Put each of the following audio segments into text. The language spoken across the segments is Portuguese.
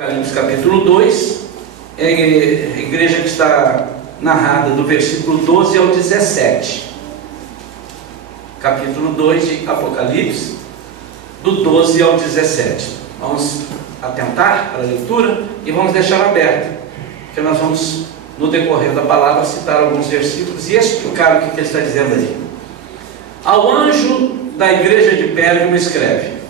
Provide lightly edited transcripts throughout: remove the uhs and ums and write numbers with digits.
Apocalipse capítulo 2, é a igreja que está narrada do versículo 12 ao 17. Capítulo 2 de Apocalipse, do 12 ao 17. Vamos atentar para a leitura e vamos deixar aberto, porque nós vamos, no decorrer da palavra, citar alguns versículos e explicar o que ele está dizendo aí. Ao anjo da igreja de Pérgamo escreve: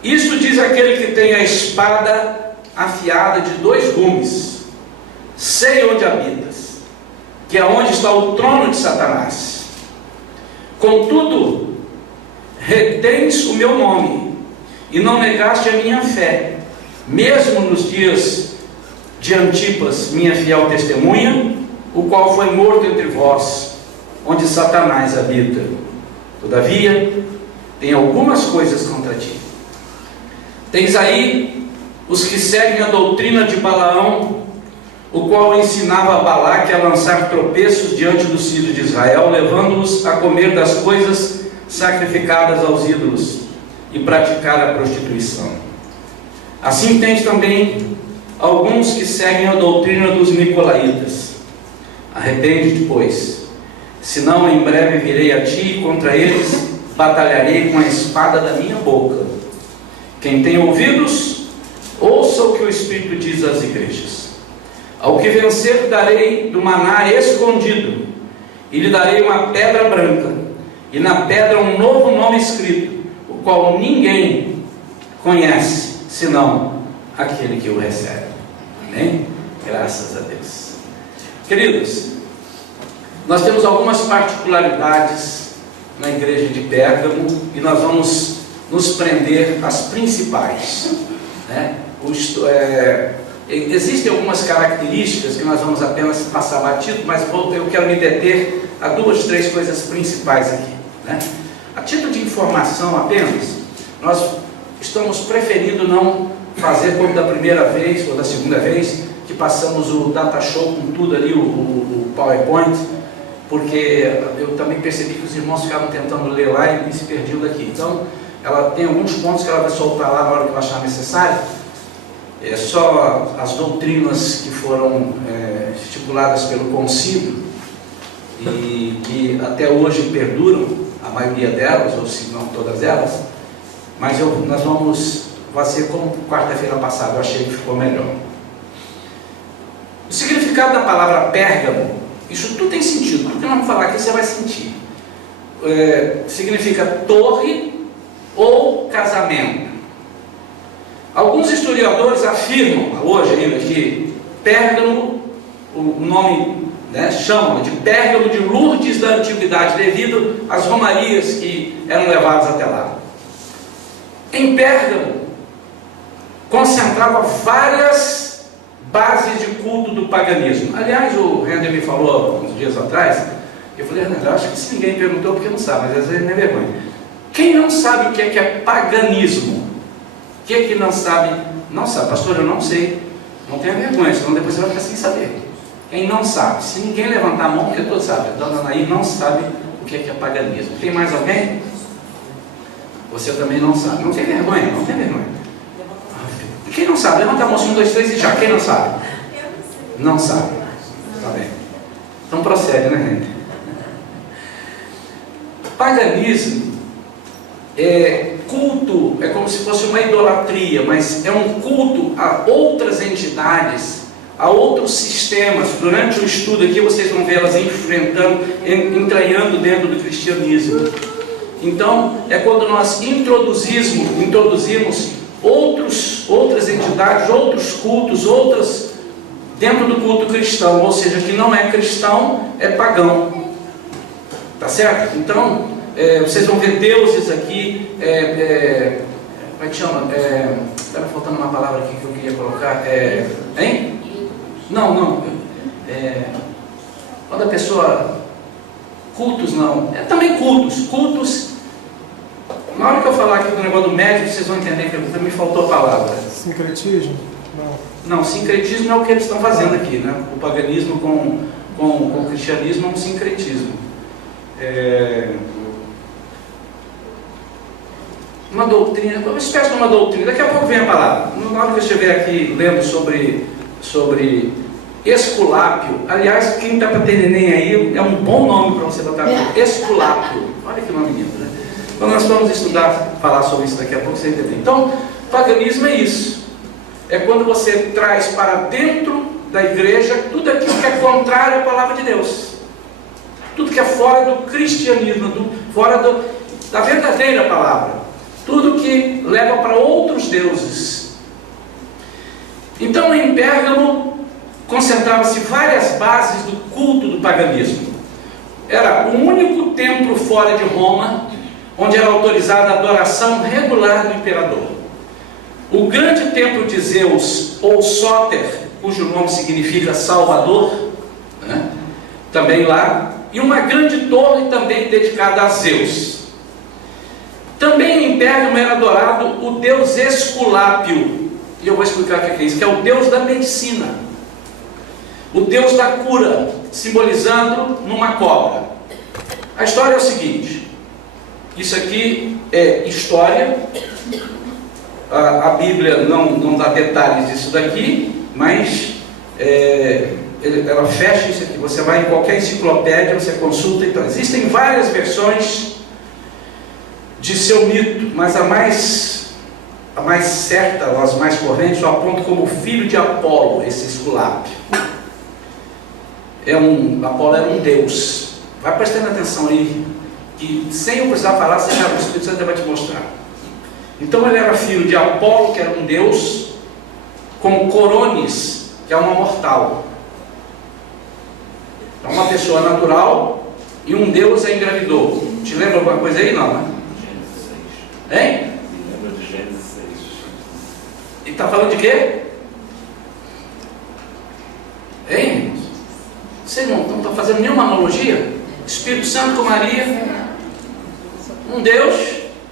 isto diz aquele que tem a espada afiada de 2 gumes: sei onde habitas, que é onde está o trono de Satanás. Contudo, retens o meu nome, e não negaste a minha fé, mesmo nos dias de Antipas, minha fiel testemunha, o qual foi morto entre vós, onde Satanás habita. Todavia, tem algumas coisas contra ti. Tens aí os que seguem a doutrina de Balaão, o qual ensinava a Balaque a lançar tropeços diante dos filhos de Israel, levando-os a comer das coisas sacrificadas aos ídolos e praticar a prostituição. Assim tens também alguns que seguem a doutrina dos nicolaítas. Arrepende-te, pois, senão em breve virei a ti e contra eles batalharei com a espada da minha boca. Quem tem ouvidos, ouça o que o Espírito diz às igrejas. Ao que vencer darei do maná escondido, e lhe darei uma pedra branca, e na pedra um novo nome escrito, o qual ninguém conhece, senão aquele que o recebe. Amém? Graças a Deus. Queridos, nós temos algumas particularidades na igreja de Pérgamo, e nós vamos nos prender às principais, né? Existem algumas características que nós vamos apenas passar batido, mas eu quero me deter a 2, 3 coisas principais aqui, né? A título de informação apenas, nós estamos preferindo não fazer como da primeira vez ou da segunda vez, que passamos o data show com tudo ali, o PowerPoint, porque eu também percebi que os irmãos ficavam tentando ler lá e se perdiam daqui. Então, ela tem alguns pontos que ela vai soltar lá na hora que ela achar necessário. É só as doutrinas que foram estipuladas pelo concílio e que até hoje perduram, a maioria delas, ou se não todas elas, mas nós vamos fazer como quarta-feira passada, eu achei que ficou melhor. O significado da palavra Pérgamo, isso tudo tem sentido, tudo que nós vamos falar aqui você vai sentir. Significa torre ou casamento. Alguns historiadores afirmam hoje ainda que Pérgamo, o nome, né, chamam de Pérgamo de Lourdes da antiguidade, devido às romarias que eram levadas até lá. Em Pérgamo concentrava várias bases de culto do paganismo. Aliás, o Render me falou uns dias atrás, eu falei: Render, acho que se ninguém perguntou porque não sabe, mas às vezes não é vergonha. Quem não sabe o que é paganismo? O que é que não sabe? Não sabe, pastor, eu não sei. Não tenha vergonha, senão depois você vai ficar sem saber. Quem não sabe? Se ninguém levantar a mão, porque todos sabem. A dona Anaí não sabe o que é paganismo. Tem mais alguém? Você também não sabe. Não tem vergonha, não tem vergonha. Quem não sabe? Levanta a mão, 1, 2, 3 e já. Quem não sabe? Não sabe. Tá bem. Então procede, né, gente? Paganismo culto, é como se fosse uma idolatria, mas é um culto a outras entidades, a outros sistemas. Durante o estudo aqui vocês vão ver elas entranhando dentro do cristianismo. Então, é quando nós introduzimos outras entidades, outros cultos, dentro do culto cristão, ou seja, que não é cristão, é pagão. Tá certo? Então, vocês vão ver deuses aqui, como é que chama? Estava faltando uma palavra aqui que eu queria colocar. Hein? Não. Quando a pessoa... Cultos não. Também cultos. Na hora que eu falar aqui do negócio do médico, vocês vão entender que me faltou a palavra. Sincretismo? Não, sincretismo é o que eles estão fazendo aqui, né? O paganismo com o cristianismo é um sincretismo. uma doutrina, uma espécie de uma doutrina. Daqui a pouco vem a palavra. Na hora que eu estiver aqui lendo sobre Esculápio, aliás, quem está para ter neném aí, é um bom nome para você botar. Esculápio. Olha que nome lindo, né? Então nós vamos estudar, falar sobre isso daqui a pouco, você entender. Então, paganismo é isso. É quando você traz para dentro da igreja tudo aquilo que é contrário à palavra de Deus. Tudo que é fora do cristianismo, fora da verdadeira palavra. Tudo que leva para outros deuses. Então, em Pérgamo, concentrava-se várias bases do culto do paganismo. Era o único templo fora de Roma, onde era autorizada a adoração regular do imperador. O grande templo de Zeus, ou Sóter, cujo nome significa Salvador, né? Também lá, e uma grande torre também dedicada a Zeus. Também em Pérgamo era adorado o deus Esculápio, e eu vou explicar o que é isso, que é o deus da medicina, o deus da cura, simbolizando numa cobra. A história é o seguinte, isso aqui é história, a Bíblia não dá detalhes disso daqui, mas ela fecha isso aqui. Você vai em qualquer enciclopédia, você consulta. Então, existem várias versões de seu mito, mas a mais certa, ou as mais correntes, só apontam como filho de Apolo, esse Esculápio. Apolo era um deus. Vai prestando atenção aí, que sem eu precisar falar, você já, o Espírito Santo vai te mostrar. Então ele era filho de Apolo, que era um deus, com Coronis, que é uma mortal. É uma pessoa natural e um deus a engravidou. Te lembra alguma coisa aí? Não, né? Hein? Lembra de Gênesis 6. E está falando de quê? Hein? Vocês não estão fazendo nenhuma analogia? Espírito Santo com Maria, um Deus,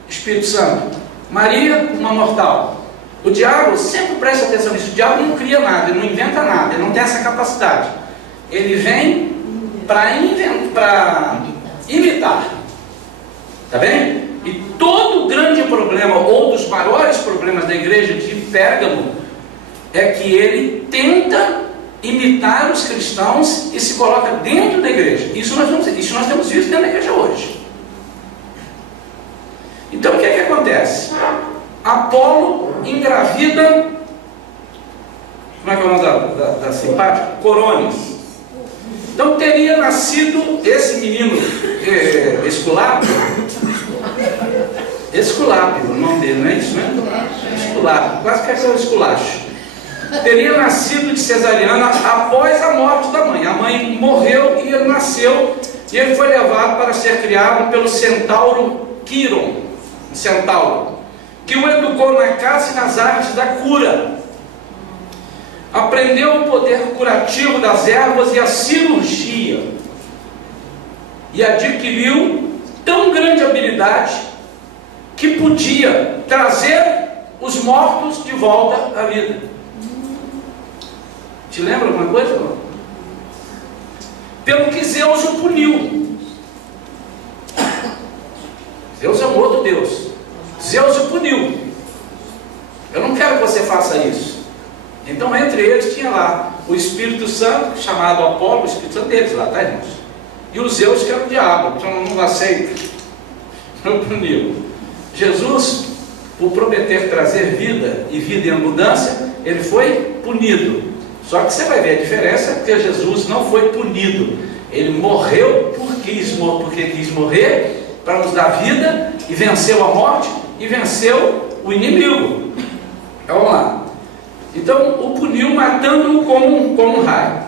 Espírito Santo. Maria, uma mortal. O diabo, sempre presta atenção nisso, o diabo não cria nada, ele não inventa nada, ele não tem essa capacidade. Ele vem para imitar. Está bem? E todo grande problema, ou dos maiores problemas da igreja de Pérgamo, é que ele tenta imitar os cristãos e se coloca dentro da igreja. Isso nós temos visto dentro da igreja hoje. Então o que é que acontece? Apolo engravida, como é que é o nome da simpática? Coronis. Então teria nascido esse menino Esculápio, o nome dele, não é isso, né? Esculápio, quase que é o esculacho. Teria nascido de cesariana após a morte da mãe. A mãe morreu e ele nasceu, e ele foi levado para ser criado pelo centauro Quiron, um centauro, que o educou na caça e nas artes da cura. Aprendeu o poder curativo das ervas e a cirurgia, e adquiriu tão grande habilidade que podia trazer os mortos de volta à vida. Te lembra alguma coisa? Não? Pelo que Zeus o puniu. Zeus é um outro deus. Zeus o puniu. Eu não quero que você faça isso. Então entre eles tinha lá o Espírito Santo, chamado Apolo, o Espírito Santo deles lá, tá, irmãos? E o Zeus, que era o diabo. Então não aceita. Não puniu. Jesus, por prometer trazer vida e vida em abundância, ele foi punido. Só que você vai ver a diferença, porque Jesus não foi punido. Ele morreu porque quis morrer para nos dar vida, e venceu a morte e venceu o inimigo. Vamos lá. Então o puniu, matando-o como um raio.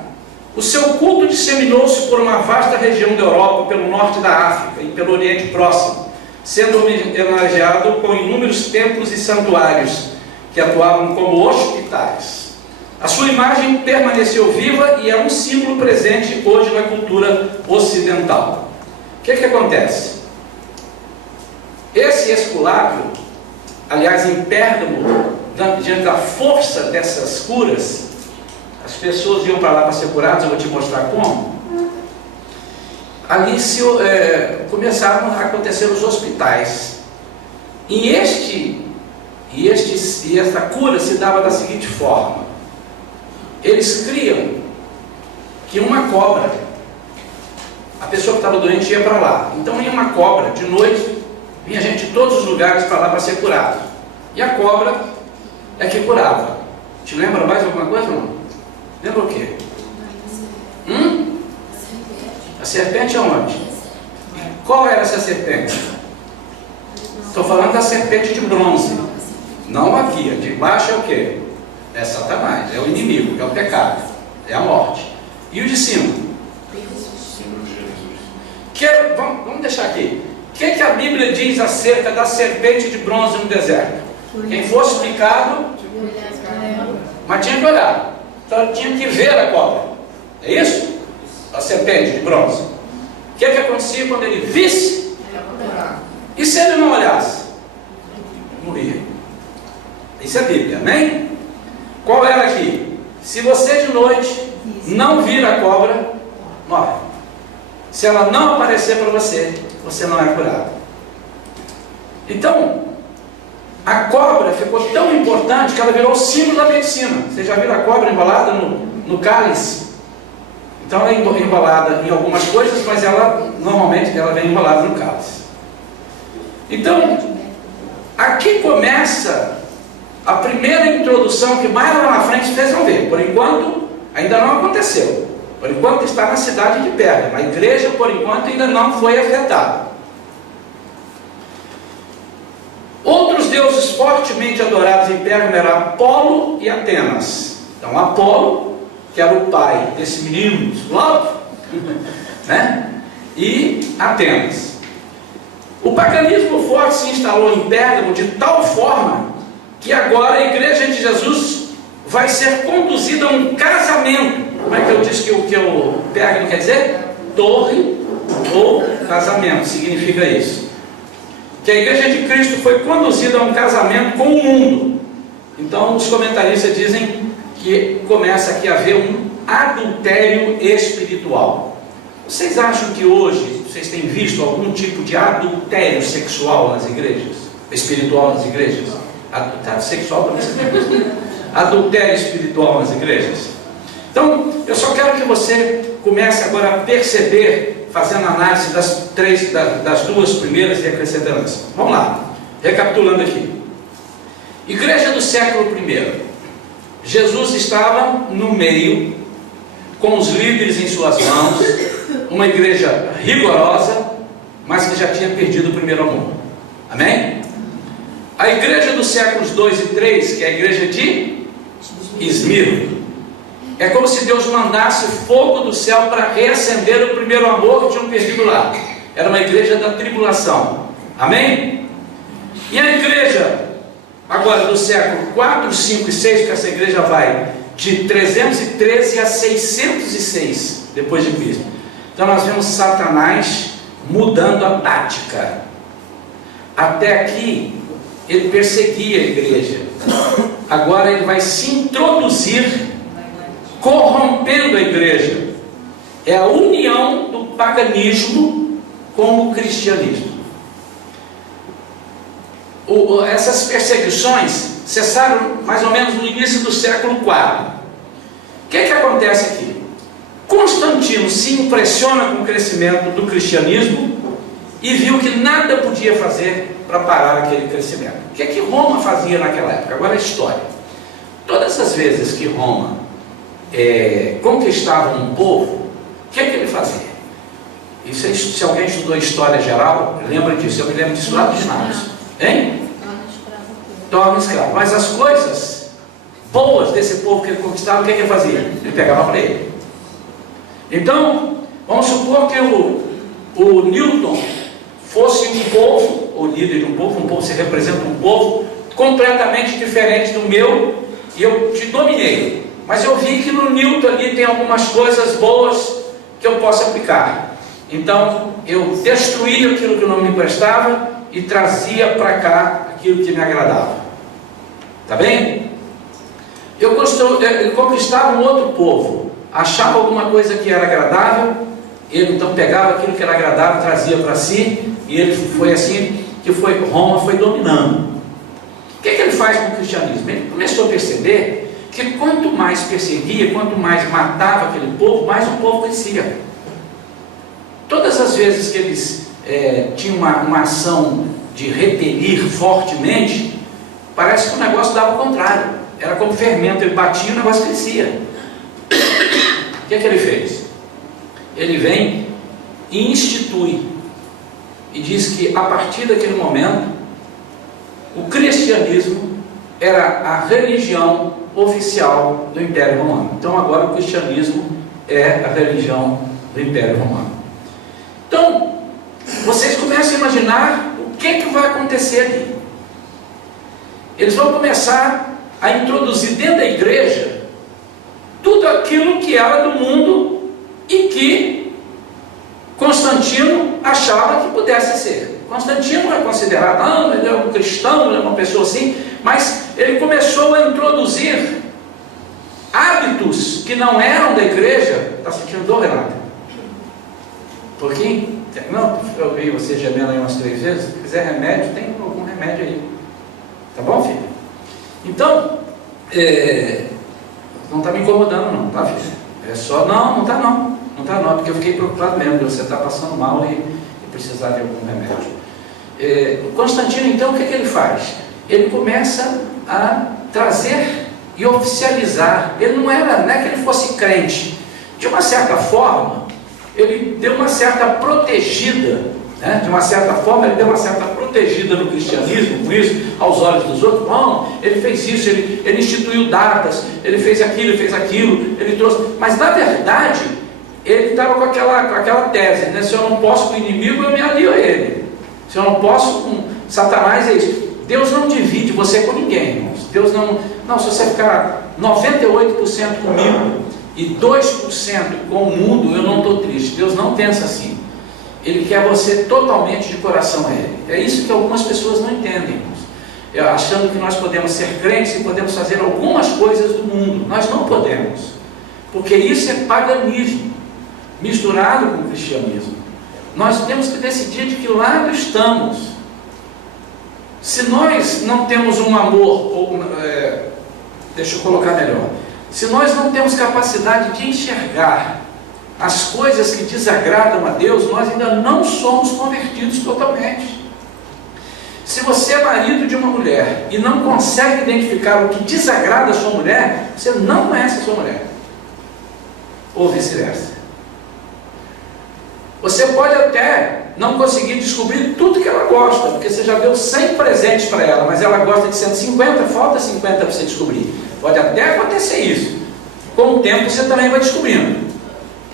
O seu culto disseminou-se por uma vasta região da Europa, pelo norte da África e pelo Oriente Próximo, sendo homenageado com inúmeros templos e santuários que atuavam como hospitais. A sua imagem permaneceu viva e é um símbolo presente hoje na cultura ocidental. O que acontece? Esse Esculápio, aliás, em Pérgamo, diante da força dessas curas, as pessoas iam para lá para ser curadas. Eu vou te mostrar como. Ali começaram a acontecer os hospitais. E esta cura se dava da seguinte forma: eles criam que uma cobra, a pessoa que estava doente ia para lá, então ia uma cobra, de noite, vinha gente de todos os lugares para lá para ser curado, e a cobra é que curava. Te lembra mais alguma coisa ou não? Lembra o quê? A serpente aonde? Qual era essa serpente? Estou falando da serpente de bronze. Não aqui, a de baixo é o quê? É Satanás, é o inimigo, é o pecado, é a morte. E o de cima? Vamos deixar aqui. O que a Bíblia diz acerca da serpente de bronze no deserto? Quem fosse picado, mas tinha que olhar. Então tinha que ver a cobra. É isso? A serpente de bronze. O que acontecia quando ele visse? E se ele não olhasse? Morria. Isso é Bíblia, amém? Qual era aqui? Se você de noite não vir a cobra, morre. Se ela não aparecer para você, você não é curado. Então, a cobra ficou tão importante que ela virou o símbolo da medicina. Você já viu a cobra embalada no cálice? Então ela é embalada em algumas coisas, mas normalmente ela vem embalada no cálice. Então, aqui começa a primeira introdução que mais lá na frente vocês vão ver. Por enquanto, ainda não aconteceu. Por enquanto está na cidade de Pérgamo. A igreja, por enquanto, ainda não foi afetada. Outros deuses fortemente adorados em Pérgamo eram Apolo e Atenas. Então, Apolo, que era o pai desse menino, Love, né? E Atenas. O paganismo forte se instalou em Pérgamo de tal forma que agora a igreja de Jesus vai ser conduzida a um casamento. Como é que eu disse que o Pérgamo quer dizer? Torre ou casamento, significa isso. Que a igreja de Cristo foi conduzida a um casamento com o mundo. Então os comentaristas dizem que começa aqui a haver um adultério espiritual. Vocês acham que hoje vocês têm visto algum tipo de adultério sexual nas igrejas? Espiritual nas igrejas? Sexual também você tem coisa. Adultério espiritual nas igrejas? Então, eu só quero que você comece agora a perceber, fazendo análise das duas primeiras e acrescentando. Vamos lá, recapitulando aqui. Igreja do século I. Jesus estava no meio, com os líderes em suas mãos, uma igreja rigorosa, mas que já tinha perdido o primeiro amor. Amém? A igreja dos séculos 2 e 3, que é a igreja de Esmirna, é como se Deus mandasse fogo do céu para reacender o primeiro amor que tinham perdido lá. Era uma igreja da tribulação. Amém? E a igreja agora do século 4, 5 e 6, que essa igreja vai de 313 a 606 depois de Cristo. Então nós vemos Satanás mudando a tática. Até aqui ele perseguia a igreja. Agora ele vai se introduzir corrompendo a igreja. É a união do paganismo com o cristianismo. Essas perseguições cessaram mais ou menos no início do século IV. O que acontece aqui? Constantino se impressiona com o crescimento do cristianismo e viu que nada podia fazer para parar aquele crescimento. O que Roma fazia naquela época? Agora é história. Todas as vezes que Roma conquistava um povo, o que ele fazia? Isso, se alguém estudou história geral, lembra disso. Eu me lembro disso lá dos ginásio. Hein? Torna escravo. Mas as coisas boas desse povo que ele conquistava, o que ele fazia? Ele pegava para ele. Então, vamos supor que o Newton fosse um povo, o líder de um povo se representa um povo completamente diferente do meu, e eu te dominei. Mas eu vi que no Newton ali tem algumas coisas boas que eu posso aplicar. Então, eu destruía aquilo que não me prestava e trazia para cá aquilo que me agradava. Tá bem? Eu conquistava um outro povo, achava alguma coisa que era agradável, ele então pegava aquilo que era agradável, trazia para si, e ele foi assim que que Roma foi dominando. O que ele faz com o cristianismo? Ele começou a perceber que quanto mais perseguia, quanto mais matava aquele povo, mais o povo crescia. Todas as vezes que eles tinham uma ação de repelir fortemente, parece que o negócio dava o contrário. Era como fermento, ele batia e o negócio crescia. O que ele fez? Ele vem e institui, e diz que a partir daquele momento, o cristianismo era a religião oficial do Império Romano. Então agora o cristianismo é a religião do Império Romano. Então, vocês começam a imaginar o que vai acontecer ali. Eles vão começar a introduzir dentro da igreja tudo aquilo que era do mundo e que Constantino achava que pudesse ser. Constantino é considerado, não, ele é um cristão, ele é uma pessoa assim, mas ele começou a introduzir hábitos que não eram da igreja. Está sentindo dor, Renato? Um pouquinho? Não, eu vi você gemendo aí umas 3 vezes. Se quiser remédio, tem algum remédio aí. Tá bom, filho? Então, não está me incomodando não, tá, filho? É só, não está não. Não está não, porque eu fiquei preocupado mesmo de você estar passando mal e precisar de algum remédio. O Constantino, então, o que ele faz? Ele começa a trazer e oficializar. Ele não é que ele fosse crente. De uma certa forma, ele deu uma certa protegida, né? De uma certa forma, ele deu uma certa protegida no cristianismo, com isso, aos olhos dos outros. Não, ele fez isso, ele instituiu datas, ele fez aquilo, ele trouxe. Mas, na verdade, ele estava com aquela tese, né? Se eu não posso com o inimigo, eu me alio a ele. Se eu não posso com Satanás, é isso. Deus não divide você com ninguém, irmãos. Deus não, se você ficar 98% comigo e 2% com o mundo, eu não estou triste. Deus não pensa assim. Ele quer você totalmente de coração a Ele. É isso que algumas pessoas não entendem, irmãos. Achando que nós podemos ser crentes e podemos fazer algumas coisas do mundo. Nós não podemos. Porque isso é paganismo misturado com o cristianismo. Nós temos que decidir de que lado estamos. Se nós não temos um amor, deixa eu colocar melhor, se nós não temos capacidade de enxergar as coisas que desagradam a Deus, nós ainda não somos convertidos totalmente. Se você é marido de uma mulher e não consegue identificar o que desagrada a sua mulher, você não conhece a sua mulher, ou vice-versa. Você pode até não conseguir descobrir tudo que ela gosta, porque você já deu 100 presentes para ela, mas ela gosta de 150, falta 50 para você descobrir. Pode até acontecer isso. Com o tempo você também vai descobrindo.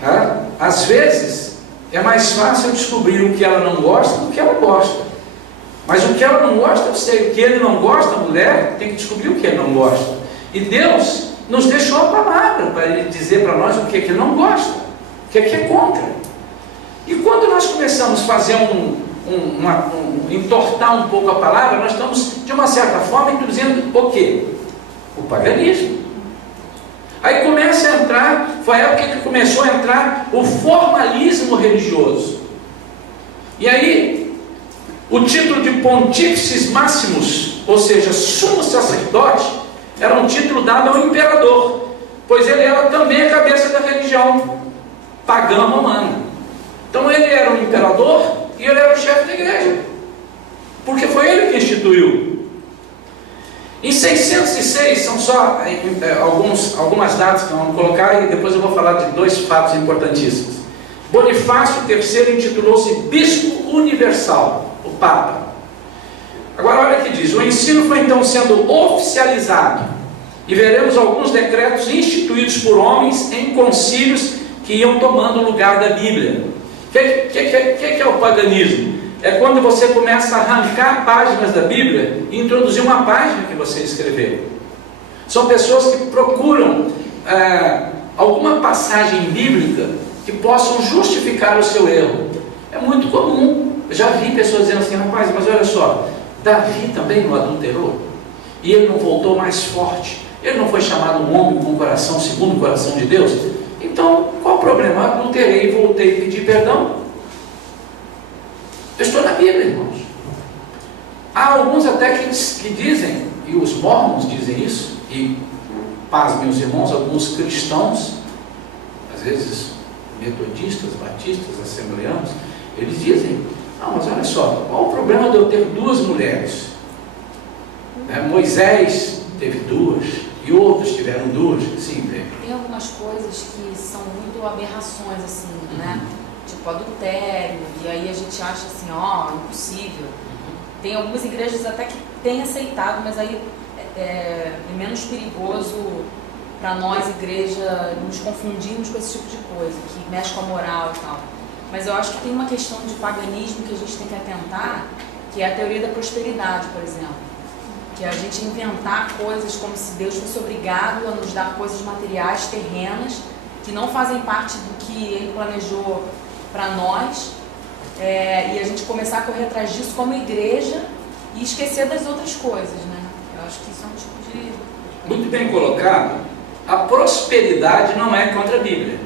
Tá? Às vezes é mais fácil descobrir o que ela não gosta do que ela gosta. Mas o que ela não gosta, eu sei. O que ele não gosta, a mulher tem que descobrir o que ele não gosta. E Deus nos deixou a palavra para Ele dizer para nós o que ele não gosta, o que é contra. E quando nós começamos a fazer entortar um pouco a palavra, nós estamos, de uma certa forma, introduzindo o quê? O paganismo. Aí começa a entrar, foi a época que começou a entrar o formalismo religioso. E aí, o título de Pontífices Máximos, ou seja, sumo sacerdote, era um título dado ao imperador, pois ele era também a cabeça da religião pagã romana. Então ele era o imperador e ele era o chefe da igreja, porque foi ele que instituiu. Em 606, são só algumas datas que vamos colocar, e depois eu vou falar de 2 fatos importantíssimos. Bonifácio III intitulou-se Bispo Universal, o Papa. Agora olha o que diz: o ensino foi então sendo oficializado, e veremos alguns decretos instituídos por homens em concílios que iam tomando o lugar da Bíblia. O que é o paganismo? É quando você começa a arrancar páginas da Bíblia e introduzir uma página que você escreveu. São pessoas que procuram alguma passagem bíblica que possam justificar o seu erro. É muito comum. Eu já vi pessoas dizendo assim: rapaz, mas olha só, Davi também não adulterou, e ele não voltou mais forte, ele não foi chamado um homem com o coração segundo o coração de Deus. Então, qual o problema? Adulterei e voltei e pedi perdão. Eu estou na Bíblia, irmãos. Há alguns até que dizem, e os mormons dizem isso, e paz, meus irmãos, alguns cristãos, às vezes metodistas, batistas, assembleanos, eles dizem, não, mas olha só, qual o problema de eu ter duas mulheres? Moisés teve duas, e outros tiveram duas, sim. Tem algumas coisas que são muito aberrações, assim, né? Tipo adultério, e aí a gente acha assim, impossível. Tem algumas igrejas até que têm aceitado, mas aí é menos perigoso para nós, igreja, nos confundirmos com esse tipo de coisa, que mexe com a moral e tal. Mas eu acho que tem uma questão de paganismo que a gente tem que atentar, que é a teoria da prosperidade, por exemplo. Que é a gente inventar coisas como se Deus fosse obrigado a nos dar coisas materiais, terrenas, que não fazem parte do que Ele planejou para nós, e a gente começar a correr atrás disso como igreja e esquecer das outras coisas, né? Eu acho que isso é um tipo de... Muito bem colocado. A prosperidade não é contra a Bíblia.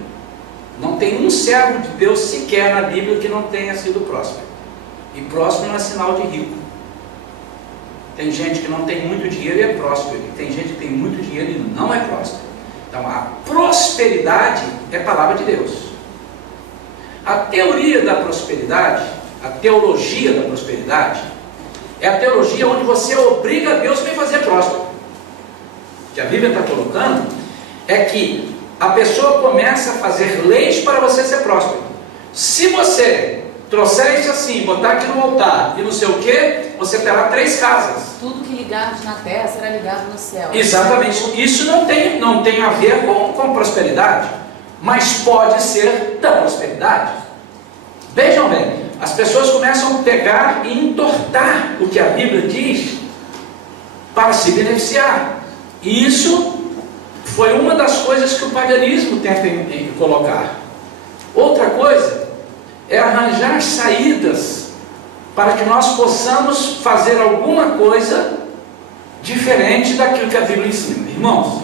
Não tem um servo de Deus sequer na Bíblia que não tenha sido próspero. E próspero não é sinal de rico. Tem gente que não tem muito dinheiro e é próspero. E tem gente que tem muito dinheiro e não é próspero. Então a prosperidade é palavra de Deus. A teoria da prosperidade, a teologia da prosperidade, é a teologia onde você obriga Deus a me fazer próspero. O que a Bíblia está colocando é que a pessoa começa a fazer leis para você ser próspero. Se você trouxer isso assim, botar aqui no altar e não sei o que, você terá 3 casas. Tudo que ligares na terra será ligado no céu. Exatamente. Isso não tem a ver com prosperidade, mas pode ser da prosperidade. Vejam bem, as pessoas começam a pegar e entortar o que a Bíblia diz para se beneficiar. E isso foi uma das coisas que o paganismo tenta colocar. Outra coisa é arranjar saídas para que nós possamos fazer alguma coisa diferente daquilo que a Bíblia ensina. Irmãos,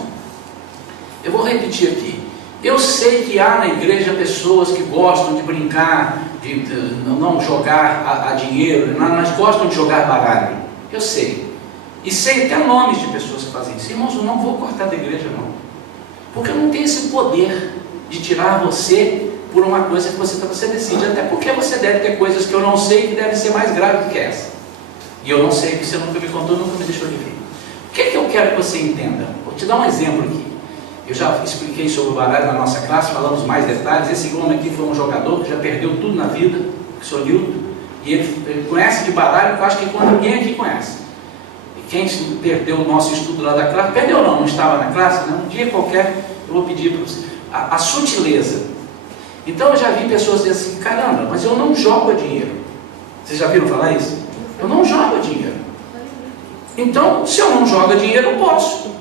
eu vou repetir aqui. Eu sei que há na igreja pessoas que gostam de brincar, de não jogar a dinheiro, mas gostam de jogar baralho. Eu sei. E sei até nomes de pessoas que fazem isso. Irmãos, eu não vou cortar da igreja, não. Porque eu não tenho esse poder de tirar você por uma coisa que você decide. Até porque você deve ter coisas que eu não sei que devem ser mais graves do que essa. E eu não sei que você nunca me contou, nunca me deixou de ver. O que é que eu quero que você entenda? Vou te dar um exemplo aqui. Eu já expliquei sobre o baralho na nossa classe, falamos mais detalhes. Esse homem aqui foi um jogador que já perdeu tudo na vida, o Sr. Newton, e ele conhece de baralho, que eu acho que ninguém aqui conhece. E quem perdeu o nosso estudo lá da classe, perdeu não estava na classe, né? Um dia qualquer eu vou pedir para você, a sutileza. Então eu já vi pessoas dizer assim, caramba, mas eu não jogo a dinheiro. Vocês já viram falar isso? Eu não jogo a dinheiro. Então, se eu não jogo a dinheiro, eu posso.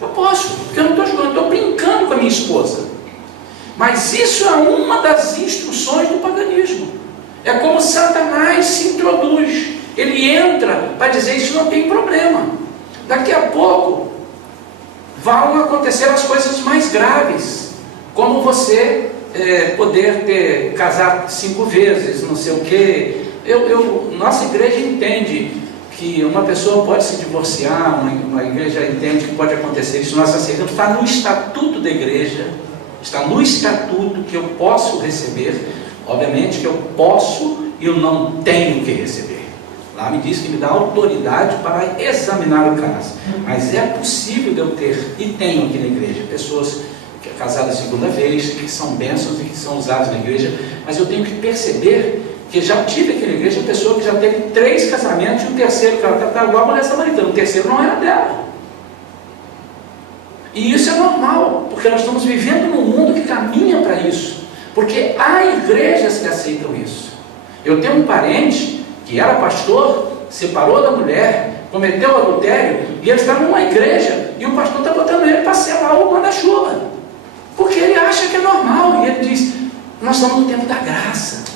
Eu posso, porque eu não estou jogando, eu estou brincando com a minha esposa. Mas isso é uma das instruções do paganismo. É como Satanás se introduz. Ele entra para dizer, isso não tem problema. Daqui a pouco vão acontecer as coisas mais graves, como você poder casar 5 vezes, não sei o quê. Nossa igreja entende que uma pessoa pode se divorciar, uma igreja entende que pode acontecer isso, nós aceitamos, está no estatuto da igreja, está no estatuto que eu posso receber, obviamente que eu posso e eu não tenho que receber. Lá me diz que me dá autoridade para examinar o caso, mas é possível de eu ter, e tenho aqui na igreja, pessoas casadas a 2ª vez, que são bênçãos e que são usadas na igreja, mas eu tenho que perceber que já tive aqui na igreja pessoa que já teve 3 casamentos e o terceiro, que ela está igual a mulher samaritana, o terceiro não era dela. E isso é normal, porque nós estamos vivendo num mundo que caminha para isso, porque há igrejas que aceitam isso. Eu tenho um parente que era pastor, separou da mulher, cometeu adultério, e ele está numa igreja, e o pastor está botando ele para selar o manda-chuva, porque ele acha que é normal, e ele diz, nós estamos no tempo da graça.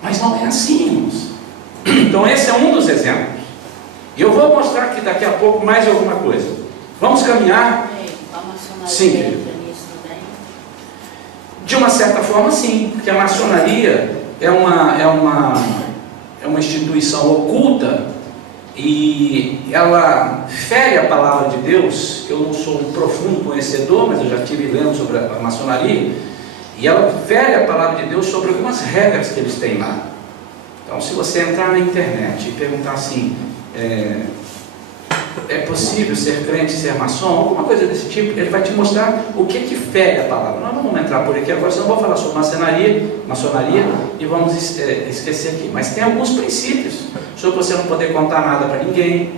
Mas não é assim, irmãos. Então esse é um dos exemplos. E eu vou mostrar aqui daqui a pouco mais alguma coisa. Vamos caminhar? Sim, querido. De uma certa forma, sim, porque a maçonaria é uma instituição oculta e ela fere a palavra de Deus. Eu não sou um profundo conhecedor, mas eu já estive lendo sobre a maçonaria, e ela fere a palavra de Deus sobre algumas regras que eles têm lá. Então, se você entrar na internet e perguntar assim, é possível ser crente e ser maçom, alguma coisa desse tipo, ele vai te mostrar o que fere a palavra. Nós não vamos entrar por aqui agora, senão eu vou falar sobre maçonaria e vamos esquecer aqui. Mas tem alguns princípios sobre você não poder contar nada para ninguém,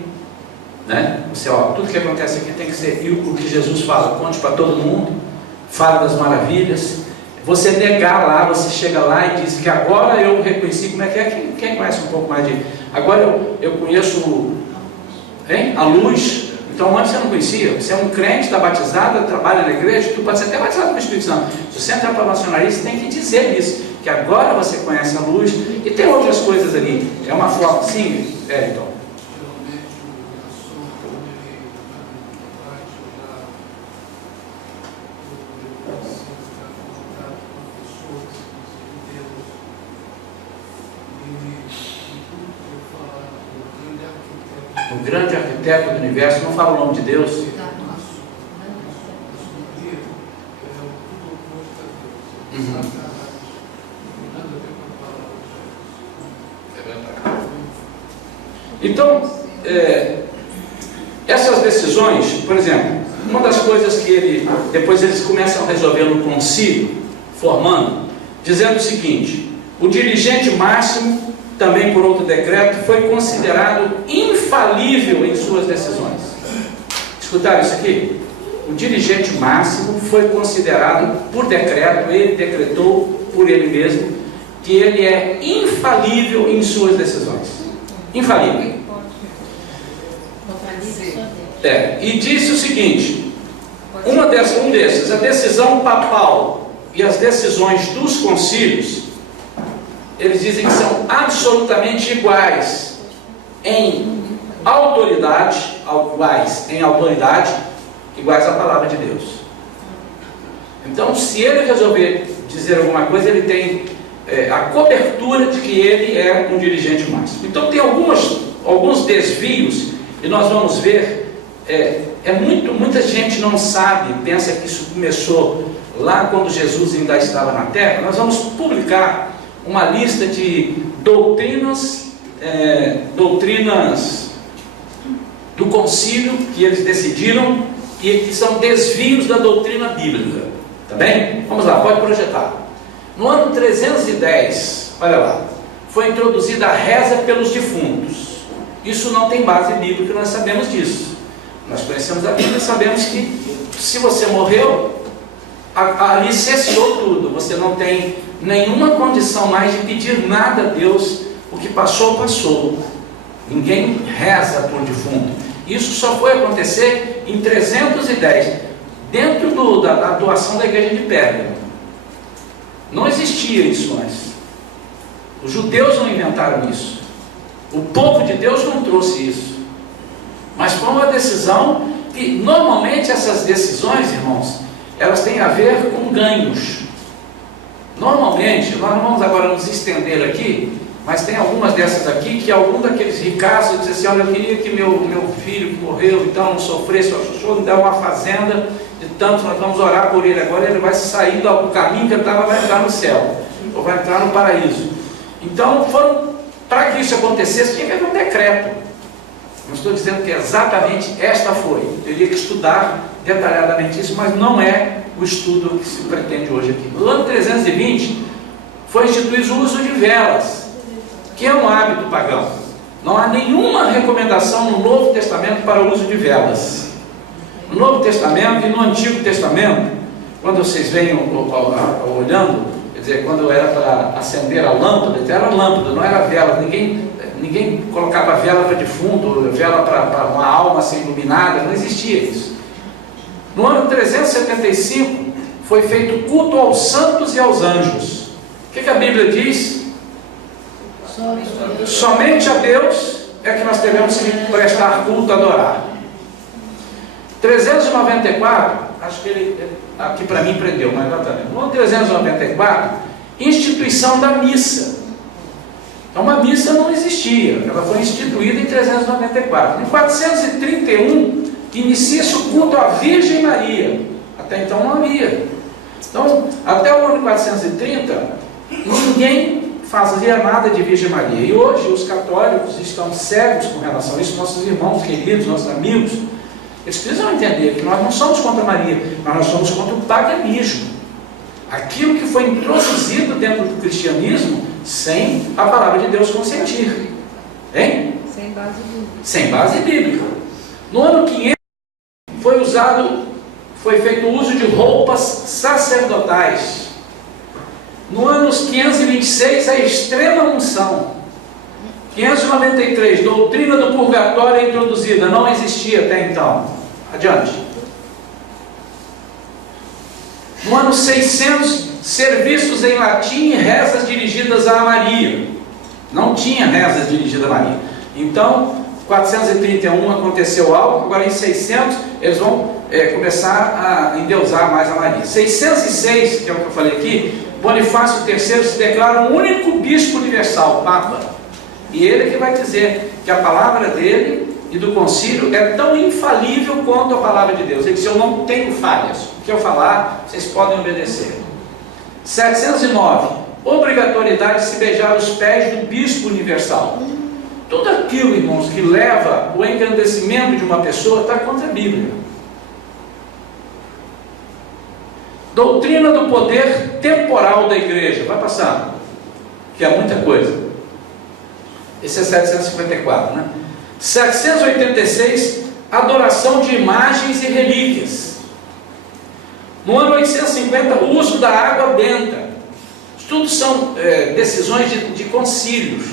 né? Você, tudo que acontece aqui tem que ser o que Jesus fala, conte para todo mundo, fala das maravilhas. Você negar lá, você chega lá e diz que agora eu reconheci, como é que é? Quem conhece um pouco mais de... Agora eu conheço a luz. Então antes você não conhecia, você é um crente, está batizado, trabalha na igreja, tu pode ser até batizado com o Espírito Santo. Se você entrar para a maçonaria, você tem que dizer isso, que agora você conhece a luz, e tem outras coisas ali. É uma forma, sim, então. O grande arquiteto do universo, não fala o nome de Deus. Então, essas decisões, por exemplo, uma das coisas que depois eles começam a resolver no concílio, formando, dizendo o seguinte: o dirigente máximo, também por outro decreto, foi considerado infalível em suas decisões. Escutaram isso aqui? O dirigente máximo foi considerado por decreto, ele decretou por ele mesmo, que ele é infalível em suas decisões. Infalível. E disse o seguinte, um desses, a decisão papal e as decisões dos concílios, eles dizem que são absolutamente iguais em autoridade, iguais à palavra de Deus. Então, se ele resolver dizer alguma coisa, ele tem a cobertura de que ele é um dirigente máximo. Então, tem alguns desvios, e nós vamos ver, muita gente não sabe, pensa que isso começou lá quando Jesus ainda estava na terra. Nós vamos publicar uma lista de doutrinas do concílio que eles decidiram e que são desvios da doutrina bíblica. Tá bem? Vamos lá, pode projetar. No ano 310, olha lá, foi introduzida a reza pelos defuntos. Isso não tem base bíblica, nós sabemos disso. Nós conhecemos a Bíblia e sabemos que se você morreu, ali cessou tudo. Você não tem nenhuma condição mais de pedir nada a Deus. O que passou, passou. Ninguém reza por defunto. Isso só foi acontecer em 310, dentro da atuação da igreja de Pérgamo. Não existia isso antes. Os judeus não inventaram isso. O povo de Deus não trouxe isso. Mas foi uma decisão que, normalmente, essas decisões, irmãos, elas têm a ver com ganhos. Normalmente, nós não vamos agora nos estender aqui, mas tem algumas dessas aqui que algum daqueles ricaços diz assim: olha, eu queria que meu filho que morreu e tal não sofresse, o me dá uma fazenda de tanto, nós vamos orar por ele agora, ele vai sair do caminho que ele estava, vai entrar no céu, ou vai entrar no paraíso. Então, para que isso acontecesse, tinha que haver um decreto. Não estou dizendo que exatamente esta foi, teria que estudar detalhadamente isso, mas não é o estudo que se pretende hoje aqui. No ano 320 foi instituído o uso de velas, que é um hábito pagão. Não há nenhuma recomendação no Novo Testamento para o uso de velas. No Novo Testamento e no Antigo Testamento, quando vocês vêm olhando, quer dizer, quando era para acender a lâmpada, era lâmpada, não era vela. Ninguém colocava vela para defunto, vela para uma alma ser iluminada, não existia isso. No ano 375 foi feito culto aos santos e aos anjos. O que a Bíblia diz? Somente a Deus é que nós devemos prestar culto, adorar. 394, acho que ele aqui para mim prendeu, mas exatamente. No ano 394, instituição da missa. Então uma missa não existia, ela foi instituída em 394. Em 431, inicia-se o culto à Virgem Maria. Até então não havia. Então, até o ano 430, ninguém fazia nada de Virgem Maria. E hoje os católicos estão cegos com relação a isso, nossos irmãos queridos, nossos amigos. Eles precisam entender que nós não somos contra Maria, mas nós somos contra o paganismo. Aquilo que foi introduzido dentro do cristianismo sem a palavra de Deus consentir. Hein? Sem base bíblica. Sem base bíblica. No ano 500 foi feito o uso de roupas sacerdotais. No ano 526, a extrema unção. 593, doutrina do purgatório é introduzida, não existia até então. Adiante. No ano 600, serviços em latim e rezas dirigidas a Maria. Não tinha rezas dirigidas a Maria. Então, 431 aconteceu algo, agora em 600 eles vão começar a endeusar mais a Maria. 606, que é o que eu falei aqui, Bonifácio III se declara o único bispo universal, Papa. E ele que vai dizer que a palavra dele e do concílio é tão infalível quanto a palavra de Deus. Ele diz: eu não tenho falhas, o que eu falar, vocês podem obedecer. 709, obrigatoriedade de se beijar os pés do bispo universal. Tudo aquilo, irmãos, que leva o engrandecimento de uma pessoa está contra a Bíblia. Doutrina do poder temporal da igreja. Vai passar, que é muita coisa. Esse é 754, né? 786, adoração de imagens e relíquias. No ano 850, o uso da água benta. Isso tudo são decisões de concílios.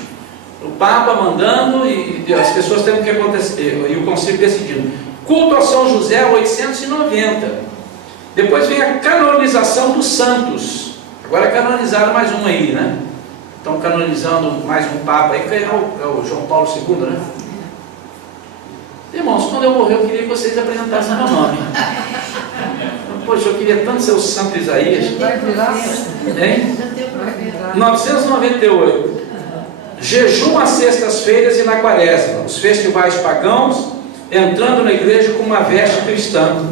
O Papa mandando e as pessoas tendo que acontecer, e o concílio decidindo. Culto a São José, 890. Depois vem a canonização dos santos. Agora canonizaram mais um aí, né? Estão canonizando mais um Papa aí, que é o João Paulo II, né? Irmãos, quando eu morrer, eu queria que vocês apresentassem meu nome. Poxa, eu queria tanto ser o Santo Isaías. Vai virar? Hein? Vai virar. 998. Jejum às sextas-feiras e na quaresma. Os festivais pagãos entrando na igreja com uma veste cristã.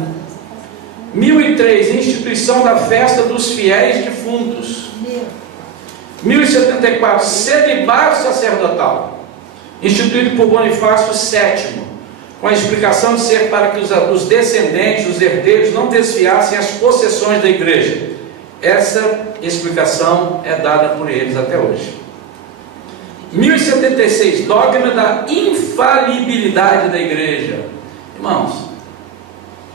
1003. Instituição da festa dos fiéis defuntos. 1074. Celibato sacerdotal. Instituído por Bonifácio VII. Com a explicação de ser para que os descendentes, os herdeiros, não desviassem as possessões da igreja. Essa explicação é dada por eles até hoje. 1076, dogma da infalibilidade da igreja. Irmãos,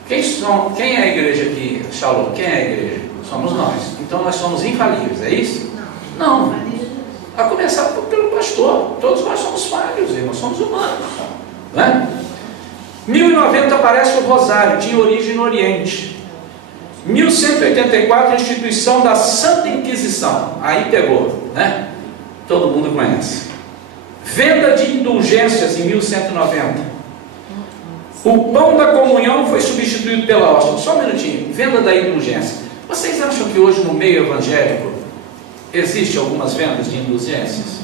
quem é a igreja aqui? Shalom, quem é a igreja? Somos nós. Então nós somos infalíveis, é isso? Não. A começar pelo pastor. Todos nós somos falhos, irmãos, somos humanos, né? 1090 aparece o rosário, tinha origem no Oriente. 1184, a instituição da Santa Inquisição. Aí pegou, né? Todo mundo conhece. Venda de indulgências em 1190. O pão da comunhão foi substituído pela hóstia. Só um minutinho. Venda da indulgência. Vocês acham que hoje no meio evangélico existe algumas vendas de indulgências?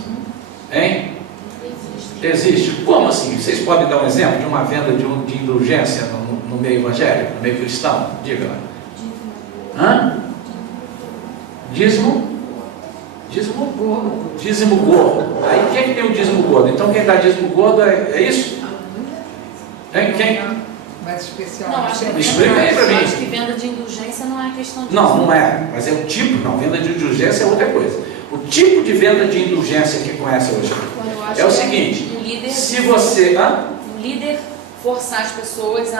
Hein? Existe. Como assim? Vocês podem dar um exemplo de uma venda de indulgência no meio evangélico, no meio cristão? Diga. Hã? Dízimo? Dízimo gordo. Dízimo gordo. Aí quem é que tem o dízimo gordo? Então quem dá dízimo gordo é isso? Quem? Mais especial. Não, acho que Explica aí pra mim. acho que venda de indulgência não é questão de... Não é. Mas é o tipo. Não, venda de indulgência é outra coisa. O tipo de venda de indulgência que conhece hoje é o seguinte. Se você... Um líder forçar as pessoas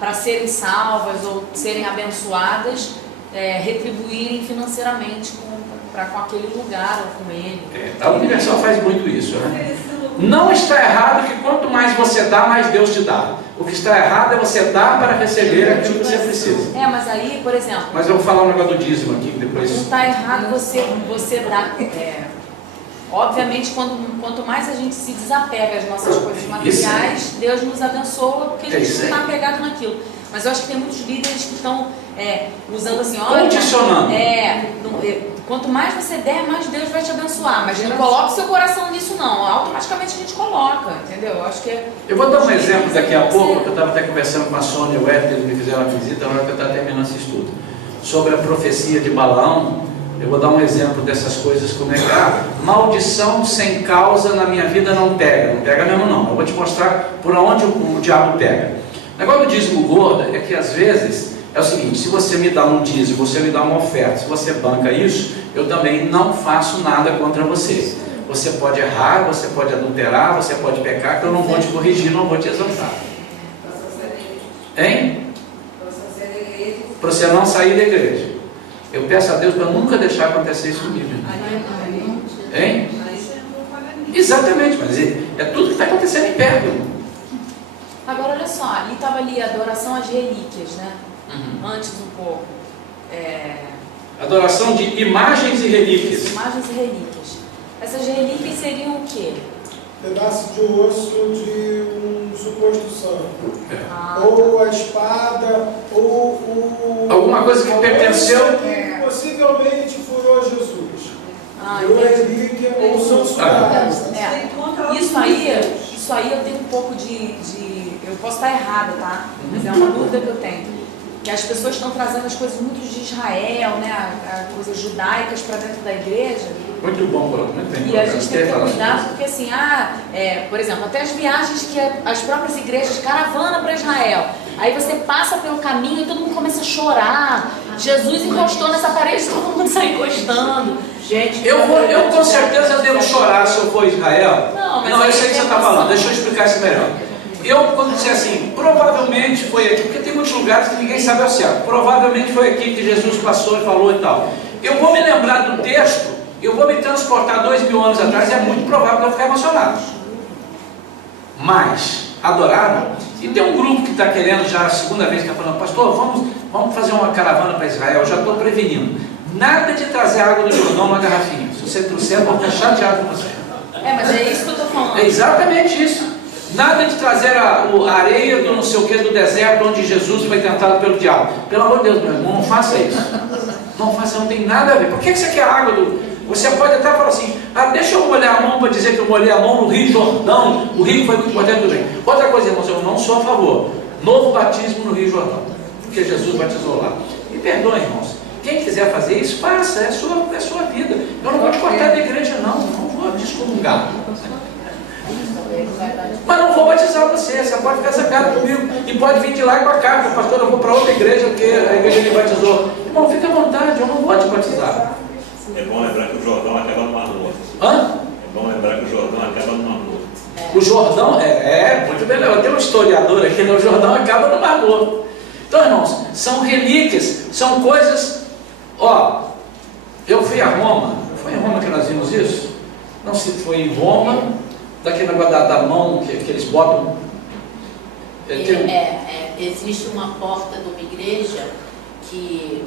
para serem salvas ou serem abençoadas, retribuírem financeiramente com aquele lugar ou com ele. A Universal faz muito isso, né? Não está errado que quanto mais você dá, mais Deus te dá. O que está errado é você dar para receber aquilo que você precisa. Mas aí, por exemplo... Mas eu vou falar um negócio do dízimo aqui, depois... Não está errado você dar... Obviamente, quanto mais a gente se desapega às nossas coisas materiais, Deus nos abençoa, porque a gente não está apegado naquilo. Mas eu acho que tem muitos líderes que estão usando assim, olha, condicionando. Quanto mais você der, mais Deus vai te abençoar. Mas não coloque seu coração nisso não. Automaticamente a gente coloca, entendeu? Eu acho que Eu vou dar um exemplo daqui a pouco, que eu estava até conversando com a Sônia e o Ed, que eles me fizeram a visita na hora que eu estava terminando esse estudo, sobre a profecia de Balaão. Eu vou dar um exemplo dessas coisas, como é que maldição sem causa na minha vida não pega mesmo não. Eu vou te mostrar por onde o diabo pega. O negócio do dízimo gordo é que às vezes é o seguinte: se você me dá um dízimo, você me dá uma oferta, se você banca isso, eu também não faço nada contra você. Você pode errar, você pode adulterar, você pode pecar, que eu não vou te corrigir, não vou te exaltar. Hein? Para você não sair da igreja. Eu peço a Deus para nunca deixar acontecer isso comigo. Hein? Exatamente, mas é tudo que está acontecendo em perto. Agora olha só, ali estava ali a adoração às relíquias, né? Antes um pouco. Adoração de imagens e relíquias. Imagens e relíquias. Essas relíquias seriam o quê? Pedaço de osso de um suposto santo. Ou a espada, ou alguma coisa que pertenceu. Que possivelmente furou Jesus. Ou relíquia, ou são Isso aí eu tenho um pouco de. Eu posso estar errada, tá? Mas é uma dúvida que eu tenho. Que as pessoas estão trazendo as coisas muito de Israel, né? Coisas judaicas para dentro da igreja. Muito bom, muito bem. E a gente tem que ter cuidado, porque assim, por exemplo, até as viagens que as próprias igrejas, caravana para Israel. Aí você passa pelo caminho e todo mundo começa a chorar. Jesus encostou nessa parede, todo mundo sai encostando. Gente, eu com certeza devo chorar se eu for Israel. Não, eu sei o que você está falando, deixa eu explicar isso melhor. Quando disser assim, provavelmente foi aqui, porque tem muitos lugares que ninguém sabe ao certo, provavelmente foi aqui que Jesus passou e falou e tal. Eu vou me lembrar do texto, eu vou me transportar 2000 anos atrás, é muito provável que eu ficar emocionado. Mas, adoraram, e tem um grupo que está querendo já a segunda vez que está falando, pastor, vamos fazer uma caravana para Israel, eu já estou prevenindo. Nada de trazer água do Jordão numa garrafinha. Se você trouxer, eu vou ficar chateado com você. Mas é isso que eu estou falando. É exatamente isso. Nada de trazer a areia do não sei o que do deserto onde Jesus foi tentado pelo diabo. Pelo amor de Deus, meu irmão, não faça isso. Não faça, não tem nada a ver. Por que você quer água do... Você pode até falar assim, deixa eu molhar a mão para dizer que eu molhei a mão no Rio Jordão. O rio foi muito importante do rio. Outra coisa, irmãos, eu não sou a favor. Novo batismo no Rio Jordão. Porque Jesus batizou lá. Me perdoem, irmãos. Quem quiser fazer isso, faça. É sua vida. Eu não vou te cortar da igreja, não. Não vou descomungar. Mas não vou batizar você pode ficar zangado comigo e pode vir de lá com a carta, pastor, eu vou para outra igreja porque a igreja me batizou. Irmão, fica à vontade, eu não vou te batizar. É bom lembrar que o Jordão acaba no Mar Morto. É bom lembrar que o Jordão acaba no Mar Morto. O Jordão, muito bem, eu tenho um historiador aqui, o Jordão acaba no Mar Morto. Então, irmãos, são relíquias, são coisas, eu fui a Roma, foi em Roma que nós vimos isso? Não sei se foi em Roma, daquele negócio da mão que eles botam. Existe uma porta de uma igreja que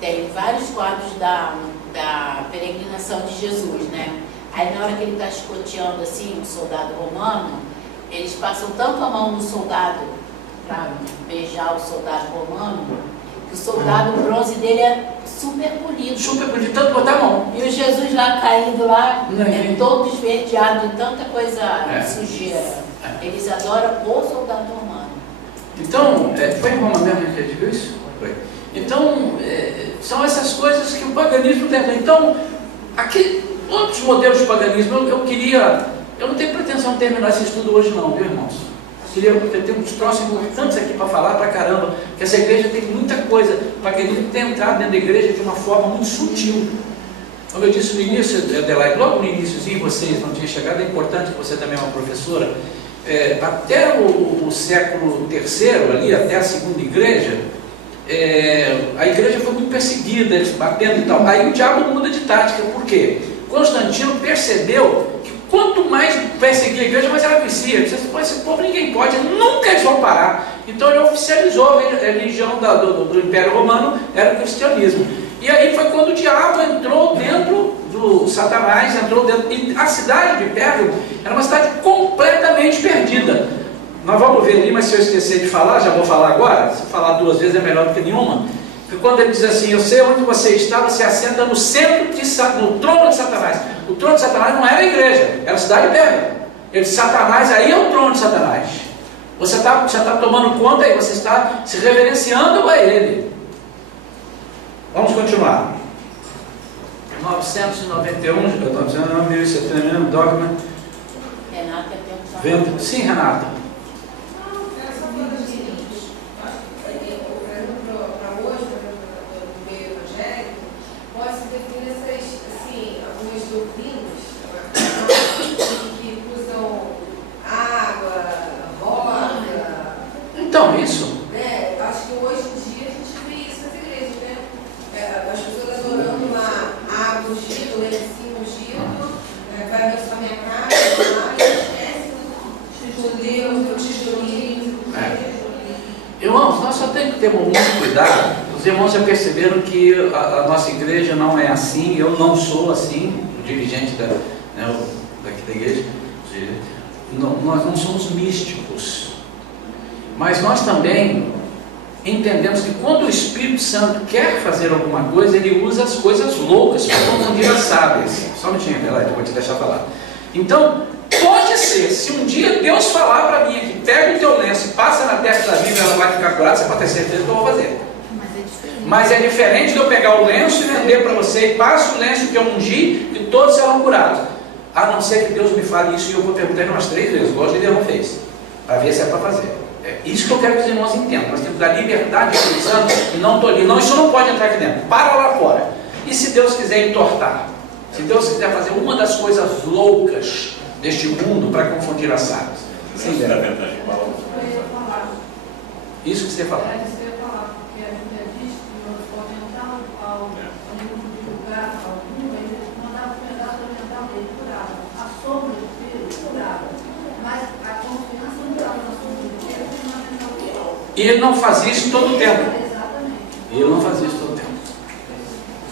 tem vários quadros da peregrinação de Jesus, né? Aí na hora que ele está escoteando assim, um soldado romano, eles passam tanto a mão no soldado para beijar o soldado romano, que o soldado bronze dele é super polido. Super polido, tanto botar a mão. E o Jesus lá caído lá, todo esverdeado de tanta coisa sujeira. Eles adoram o soldado romano. Então, foi em Roma mesmo que a gente viu isso? Foi. Então, são essas coisas que o paganismo leva. Então, aqui, outros modelos de paganismo, eu não tenho pretensão de terminar esse estudo hoje não, viu, irmãos? Eu tenho uns troços importantes aqui para falar para caramba, que essa igreja tem muita coisa, o paganismo tem entrado dentro da igreja de uma forma muito sutil. Como eu disse no início, Adelaide, logo no iníciozinho, vocês não tinham chegado, é importante que você também é uma professora, até o século III, ali, até a segunda igreja, a igreja foi muito perseguida, eles batendo e tal. Aí o diabo muda de tática, por quê? Constantino percebeu que quanto mais perseguia a igreja, mais ela crescia. Esse povo ninguém pode, nunca eles vão parar. Então ele oficializou a religião do Império Romano, era o cristianismo. E aí foi quando o diabo entrou dentro do Satanás, e a cidade de Pérgamo era uma cidade completamente perdida. Nós vamos ver ali, mas se eu esquecer de falar, já vou falar agora, se falar duas vezes é melhor do que nenhuma. que quando ele diz assim, eu sei onde você está, você assenta no centro no trono de Satanás. O trono de Satanás não era a igreja, era a cidade de Pérgamo. Ele disse, Satanás, aí é o trono de Satanás. Você está tomando conta aí, você está se reverenciando a ele. Vamos continuar. 991, eu estou dizendo, 1070, dogma. Renata tem um Sim, Renata. Então, isso. Acho que hoje em dia a gente vê isso nas igrejas, né? As pessoas adorando lá a água ungida, o lencinho ungido, vai abençoar minha casa, lá, e esquece do Deus, do tijolinho. Irmãos, nós só temos que ter muito cuidado. Os irmãos já perceberam que a nossa igreja não é assim, eu não sou assim, o dirigente daqui da igreja. Nós não somos místicos. Mas nós também entendemos que quando o Espírito Santo quer fazer alguma coisa, ele usa as coisas loucas para confundir as sábias. Só um minutinho, Adelaide, vou te deixar falar. Então, pode ser, se um dia Deus falar para mim aqui, pega o teu lenço e passa na testa da Bíblia, ela vai ficar curada, você pode ter certeza que eu vou fazer. Mas é diferente de eu pegar o lenço e vender para você, e passo o lenço que eu ungi, e todos serão curados. A não ser que Deus me fale isso, e eu vou perguntar umas 3 vezes, igual o Gideão fez, para ver se é para fazer. É isso que eu quero que os irmãos entendam. Nós temos que dar liberdade ao Espírito Santo e não tolir. Não, isso não pode entrar aqui dentro. Para lá fora. E se Deus quiser entortar? Se Deus quiser fazer uma das coisas loucas deste mundo para confundir as sábias? Sim, Vera. Isso que você fala. Isso que eu ia falar, porque a Bíblia diz que nós orientávamos Paulo, quando ele divulgar algum, ele mandava um pedaço oriental dele, curava. A sombra do filho, curava. Mas a confiança não estava na sombra do filho, e ele não fazia isso todo o tempo. exatamente. E ele não fazia isso todo o tempo.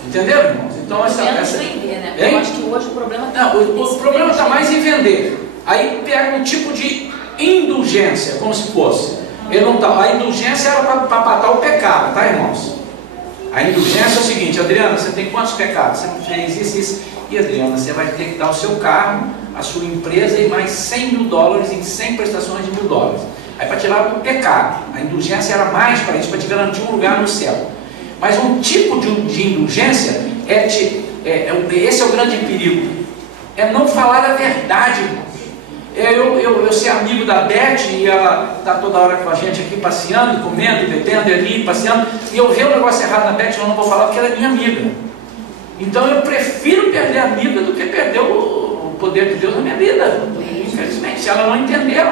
Entenderam, irmãos? Então essa. Vender, né? Eu acho que hoje o problema está. Não, o problema está mais em vender. Aí pega um tipo de indulgência, como se fosse. Ele não tá, a indulgência era para matar o pecado, tá, irmãos? A indulgência é o seguinte, Adriana, você tem quantos pecados? Você não fez isso. E Adriana, você vai ter que dar o seu carro, a sua empresa e mais $100.000 em 100 prestações de $1.000. Aí para tirar o pecado. A indulgência era mais para isso, para te garantir um lugar no céu. Mas um tipo de indulgência esse é o grande perigo. É não falar a verdade, irmãos. Eu ser amigo da Beth e ela está toda hora com a gente aqui passeando, comendo, bebendo ali, passeando, e eu ver um negócio errado na Beth, eu não vou falar porque ela é minha amiga. Então eu prefiro perder a amiga do que perder o poder de Deus na minha vida. Infelizmente, se ela não entender,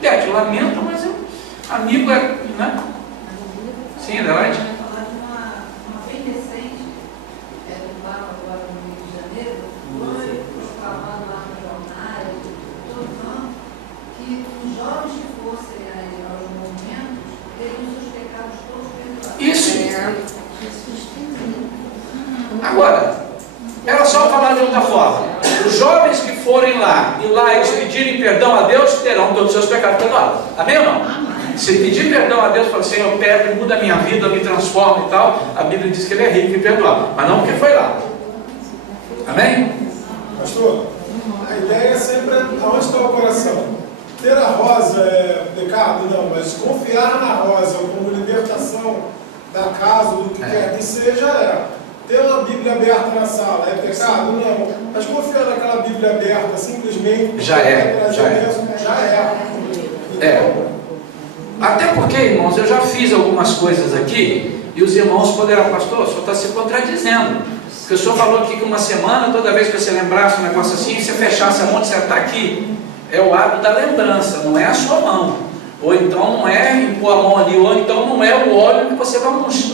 Beth, eu lamento, mas amigo é, né? Sim, Adelaide? Uma bem recente, lá agora no Rio de Janeiro, foi proclamado lá no jornal, todo ano, que os jovens que fossem aos movimentos teriam seus pecados todos perdoados. Isso. Agora, era só falar de outra forma. Os jovens que forem lá e lá eles pedirem perdão a Deus, terão todos os seus pecados perdoados. Amém ou não? Se pedir perdão a Deus, fala assim, eu pego, muda a minha vida, me transforma e tal, a Bíblia diz que ele é rico em perdoar, mas não porque foi lá. Amém? Pastor, a ideia é sempre aonde está o coração. Ter a rosa é pecado? Não, mas confiar na rosa como libertação da casa, do que quer que seja, é. Ter uma Bíblia aberta na sala é pecado? Não. Mas confiar naquela Bíblia aberta simplesmente já é. Até porque, irmãos, eu já fiz algumas coisas aqui e os irmãos poderão, pastor, o senhor está se contradizendo. Porque o senhor falou aqui que uma semana, toda vez que você lembrasse um negócio assim, você fechasse a mão, você está aqui. É o hábito da lembrança, não é a sua mão. Ou então não é impor a mão ali, ou então não é o óleo que você vai ungir.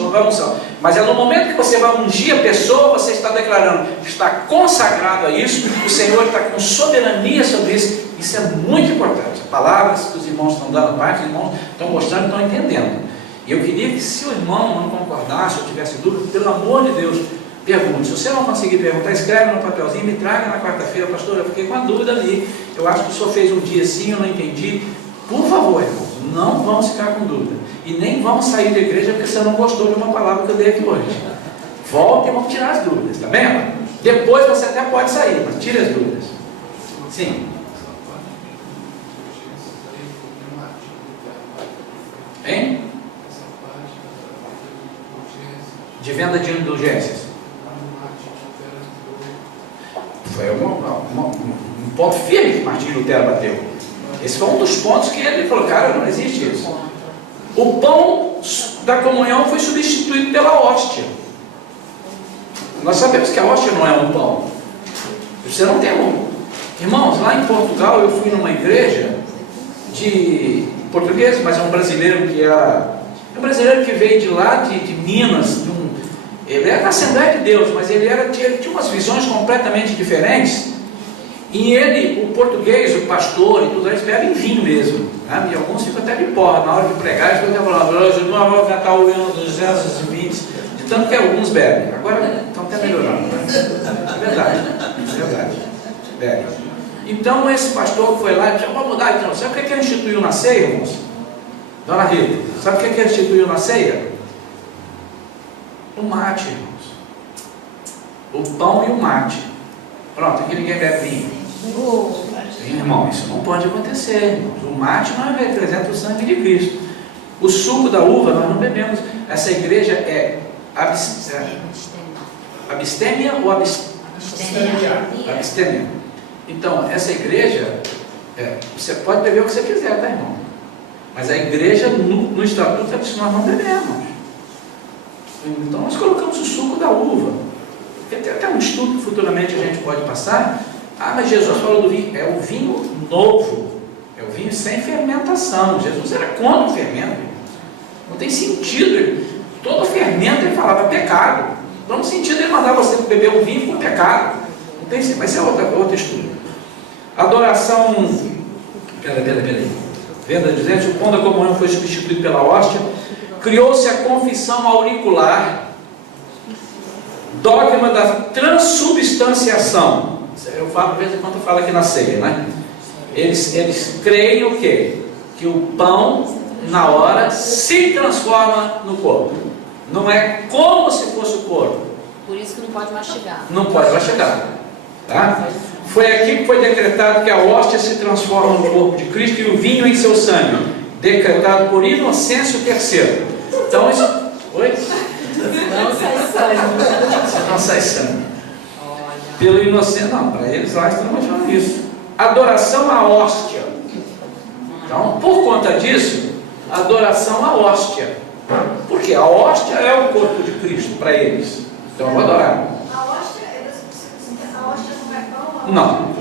Mas é no momento que você vai ungir a pessoa, você está declarando, está consagrado a isso, o Senhor está com soberania sobre isso. Isso é muito importante. Palavras que os irmãos estão dando parte, os irmãos estão mostrando, estão entendendo. E eu queria que se o irmão não concordasse, ou tivesse dúvida, pelo amor de Deus, pergunte. Se você não conseguir perguntar, escreve no papelzinho, me traga na quarta-feira, pastor, eu fiquei com a dúvida ali. Eu acho que o senhor fez um dia assim, eu não entendi. Por favor, irmãos, não vamos ficar com dúvida. E nem vamos sair da igreja porque você não gostou de uma palavra que eu dei aqui hoje. Volta e vamos tirar as dúvidas, tá bem? Depois você até pode sair, mas tire as dúvidas. Sim. Hein? De venda de indulgências. Foi um ponto firme que Martinho Lutero bateu. Esse foi um dos pontos que ele falou, cara, não existe isso. O pão da comunhão foi substituído pela hóstia. Nós sabemos que a hóstia não é um pão. Você não tem um. Irmãos, lá em Portugal eu fui numa igreja de português, mas é um brasileiro que era... É um brasileiro que veio de lá, de Minas. Ele era da Assembleia de Deus, mas ele tinha umas visões completamente diferentes. E ele, o português, o pastor e tudo, eles bebem vinho mesmo, né? E alguns ficam até de porra na hora de pregar. Eles ficam falando, hoje não vou cantar o hino dos 220, de tanto que alguns bebem. Agora estão até melhorando, né? É verdade, é verdade. Bebe. Então esse pastor foi lá e disse, vamos mudar então. Sabe o que ele instituiu na ceia, irmãos? Dona Rita, sabe o que ele instituiu na ceia? O mate, irmãos. O pão e o mate. Pronto, aqui ninguém bebe vinho. Sim, irmão, isso não pode acontecer, irmãos. O mate não representa o sangue de Cristo. O suco da uva nós não bebemos. Essa igreja é abstêmia ou abstêmia. Então, essa igreja, você pode beber o que você quiser, tá, irmão? Mas a igreja, no estatuto, nós não bebemos. Então, nós colocamos o suco da uva. Tem até um estudo que futuramente a gente pode passar. Ah, mas Jesus falou do vinho. É o vinho novo. É o vinho sem fermentação. Jesus era contra o fermento. Não tem sentido. Todo fermento ele falava pecado. Não tem sentido ele mandar você beber um vinho com pecado. Não tem sentido. Mas isso é outro estudo. Adoração. Peraí. Venda de gente, o pão da comunhão foi substituído pela hóstia. Criou-se a confissão auricular. Dogma da transubstanciação. Eu falo, de vez em quando eu falo aqui na ceia, né? Eles creem o quê? Que o pão, na hora, se transforma no corpo. Não é como se fosse o corpo. Por isso que não pode mastigar. Não pode mastigar. Tá? Foi aqui que foi decretado que a hóstia se transforma no corpo de Cristo e o vinho em seu sangue. Decretado por Inocêncio III. Então isso... Oi? Não sai sangue. Não sai sangue. Pelo Inocêncio, não, para eles lá estão mostrando isso. Adoração à hóstia. Então, por conta disso, adoração à hóstia. Porque a hóstia é o corpo de Cristo para eles. Então, vou adorar. A hóstia não é pão? Não.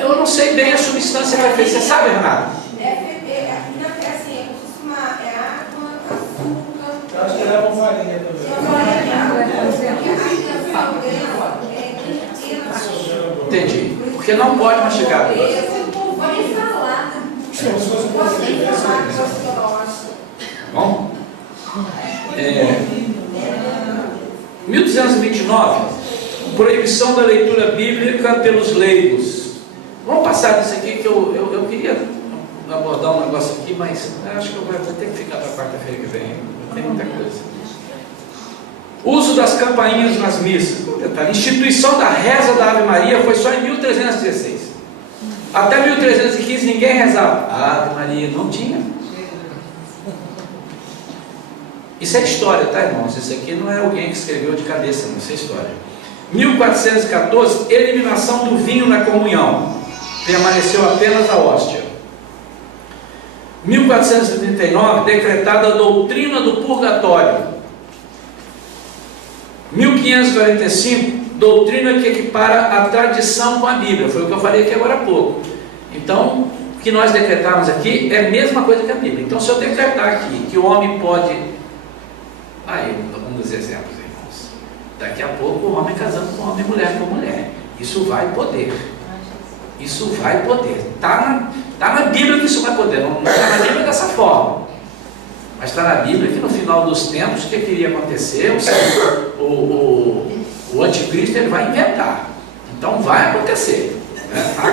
Eu não sei bem a substância que você sabe, Renato? Eu acho que levam farinha também. Entendi. Porque não pode mastigar. Bom? 1229, proibição da leitura bíblica pelos leigos. Vamos passar disso aqui que eu queria abordar um negócio aqui, mas acho que eu vou ter que ficar para quarta-feira que vem. Tem muita coisa. Uso das campainhas nas missas. A instituição da reza da Ave Maria foi só em 1316. Até 1315 ninguém rezava. A Ave Maria não tinha. Isso é história, tá, irmãos? Isso aqui não é alguém que escreveu de cabeça, não, isso é história. 1414, eliminação do vinho na comunhão. Permaneceu apenas a hóstia. 1439, decretada a doutrina do purgatório. 1545, doutrina que equipara a tradição com a Bíblia. Foi o que eu falei aqui agora há pouco. Então, o que nós decretamos aqui é a mesma coisa que a Bíblia. Então, se eu decretar aqui que o homem pode... Aí, um dos exemplos, irmãos. Daqui a pouco o homem casando com homem, mulher com mulher. Isso vai poder. Isso vai poder. Está na Bíblia que isso vai poder. Não está na Bíblia dessa forma. Mas está na Bíblia que no final dos tempos, o que iria acontecer? O anticristo ele vai inventar. Então vai acontecer. Né? Há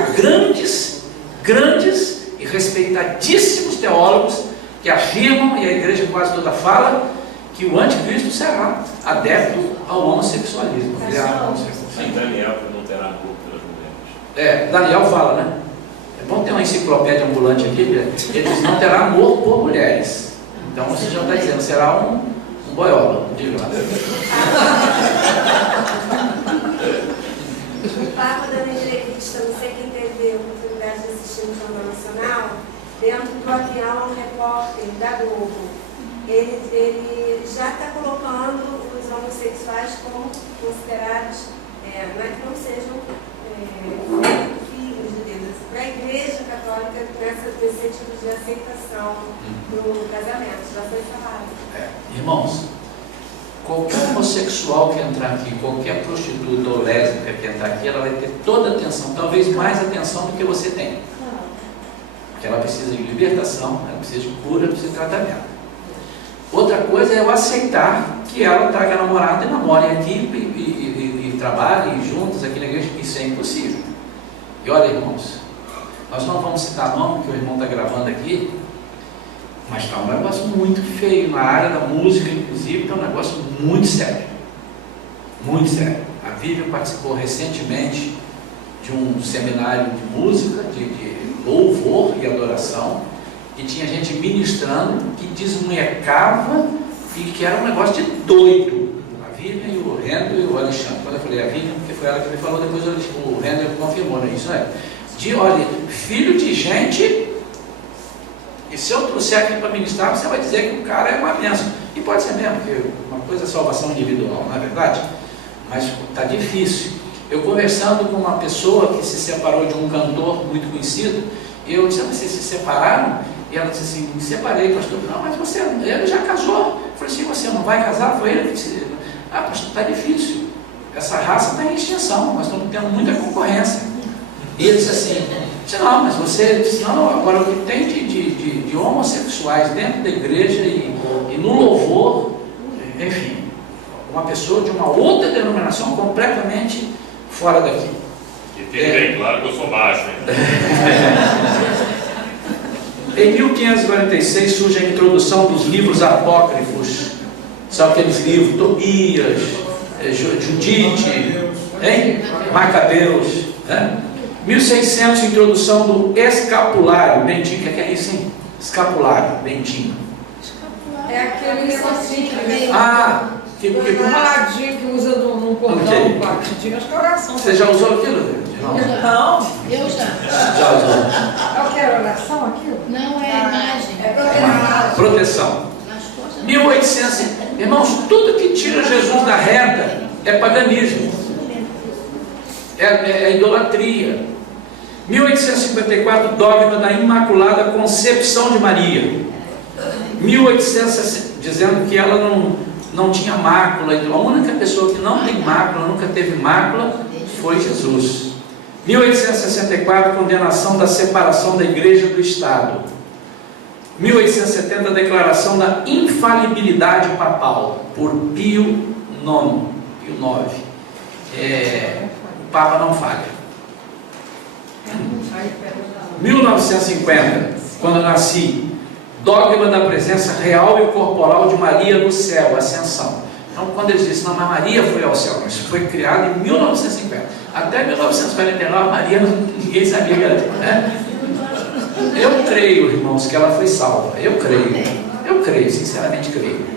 grandes e respeitadíssimos teólogos que afirmam, e a igreja quase toda fala, que o anticristo será adepto ao homossexualismo. Sim, Daniel que não terá amor pelas mulheres. Daniel fala, né? É bom ter uma enciclopédia ambulante aqui, ele diz, não terá amor por mulheres. Então você já está dizendo, será um boiola, diga lá. O Papa dando entrevista, não sei quem teve a oportunidade de assistir no Jornal Nacional, dentro do avião, um repórter da Globo, ele já está colocando os homossexuais como considerados, não é que não sejam filhos de Deus, para a Igreja Católica nesse tipo de aceitação do casamento, já foi falado. Irmãos, qualquer homossexual que entrar aqui, qualquer prostituta ou lésbica que entrar aqui, ela vai ter toda a atenção, talvez mais atenção do que você tem. Porque ela precisa de libertação, ela precisa de cura, precisa de tratamento. Outra coisa é eu aceitar que ela traga namorado e namorem aqui e trabalhem juntos aqui na igreja. Isso é impossível. E olha, irmãos, nós não vamos citar nome, que o irmão está gravando aqui, mas está um negócio muito feio na área da música, inclusive, está um negócio muito sério. Muito sério. A Vivian participou recentemente de um seminário de música, de louvor e adoração, e tinha gente ministrando que desmunhecava e que era um negócio de doido. A Vivian e o Rendo e o Alexandre. Quando eu falei a Vivian, porque foi ela que me falou, depois o Rendo confirmou, né? Isso é. Olha, filho de gente. E se eu trouxer aqui para ministrar, você vai dizer que o cara é uma bênção. E pode ser mesmo, porque uma coisa é salvação individual, não é verdade? Mas está difícil. Eu conversando com uma pessoa que se separou de um cantor muito conhecido, eu disse, vocês se separaram? E ela disse assim, me separei, pastor. Não, mas ele já casou. Eu falei assim, você não vai casar? Foi ele que disse, pastor, está difícil. Essa raça está em extinção, nós estamos tendo muita concorrência. E ele disse assim, não, mas você disse, não, agora o que tem de homossexuais dentro da igreja e no louvor, enfim, uma pessoa de uma outra denominação completamente fora daqui. E tem bem claro que eu sou baixo, hein? Em 1546 surge a introdução dos livros apócrifos. São aqueles livros, Tobias, Judite, Macabeus, né? 1600, introdução do escapulário, Bentinho, o que é isso, hein? Escapulário, Bentinho. É aquele negocinho que vem. Que maladinho que usa num cordão, batidinho, acho que é oração. Você já usou aquilo? Não. Eu já. Já usou. É o que era oração aquilo? Não, é a imagem. Proteção. Nas costas. 1800, irmãos, tudo que tira Jesus da reta é paganismo, é idolatria. 1854, dogma da Imaculada Concepção de Maria. 1860, dizendo que ela não tinha mácula. Então, a única pessoa que não tem mácula, nunca teve mácula, foi Jesus. 1864, condenação da separação da igreja do Estado. 1870, declaração da infalibilidade papal, por Pio IX. O Papa não falha. 1950, quando eu nasci, dogma da presença real e corporal de Maria no céu, ascensão. Então, quando eles disseram, não, mas Maria foi ao céu, mas foi criado em 1950. Até 1949, Maria, ninguém sabia que era, né? Eu creio, irmãos, que ela foi salva. Eu creio, sinceramente creio.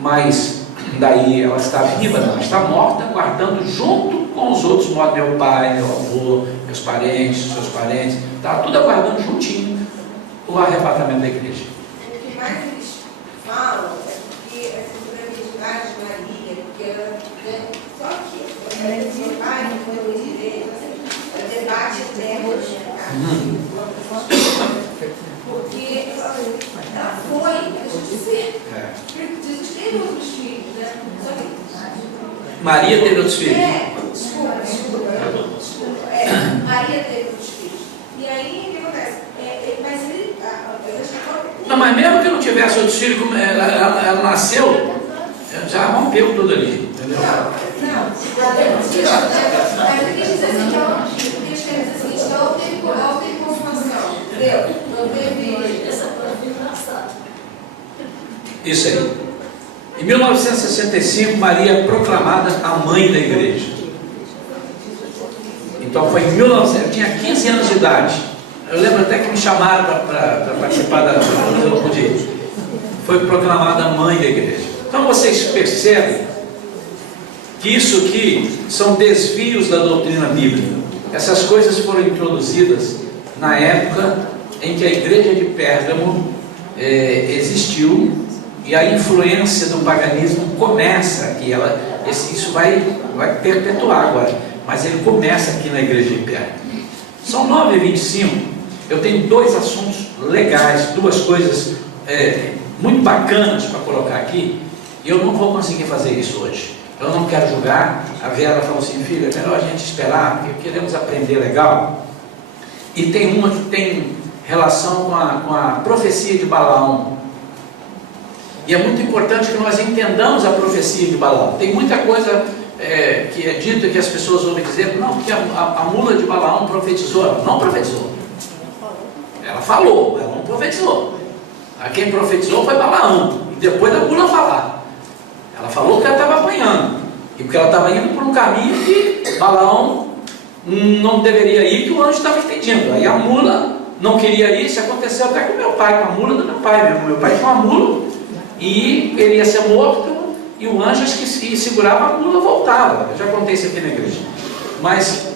Mas, daí ela está viva, não, ela está morta, guardando junto com os outros mortos, meu pai, meu avô, meus parentes, seus parentes, está tudo aguardando juntinho o arrebatamento da igreja. O que mais eles falam é porque essa grandiosidade de Maria, porque ela, né, só que ela é seu pai, que foi no direito, ela debate eterno, porque ela foi, a gente teve outros filhos, né? Só que Maria teve outros filhos? Desculpa. Maria teve outros filhos. E aí, o que acontece? Mas ele, não, mas mesmo que não tivesse outros filhos, como ela nasceu, já rompeu tudo ali, entendeu? Não. Mas ele diz assim, então, não teve consumação, entendeu? Isso aí. Em 1965, Maria é proclamada a mãe da igreja. Então foi em 1900, eu tinha 15 anos de idade. Eu lembro até que me chamaram para participar da... eu não podia. Foi proclamada a mãe da igreja. Então vocês percebem que isso aqui são desvios da doutrina bíblica. Essas coisas foram introduzidas na época em que a igreja de Pérgamo existiu, e a influência do paganismo começa aqui. Isso vai perpetuar agora, mas ele começa aqui na igreja de Pérgamo. São 9h25. Eu tenho dois assuntos legais, duas coisas muito bacanas para colocar aqui, e eu não vou conseguir fazer isso hoje. Eu não quero julgar. A Vera falou assim: filha, é melhor a gente esperar, porque queremos aprender legal. E tem uma que tem relação com a profecia de Balaão. E é muito importante que nós entendamos a profecia de Balaão. Tem muita coisa que é dita que as pessoas ouvem dizer: não, porque a mula de Balaão profetizou. Ela não profetizou. Ela falou, ela não profetizou. Quem profetizou foi Balaão, e depois da mula falar. Ela falou que ela estava apanhando, e porque ela estava indo por um caminho que Balaão não deveria ir, que o anjo estava impedindo. Aí a mula não queria ir. Isso aconteceu até com meu pai, com a mula do meu pai mesmo. Meu pai tinha uma mula, e ele ia ser morto, e o anjo que segurava a mula voltava. Eu já contei isso aqui na igreja. Mas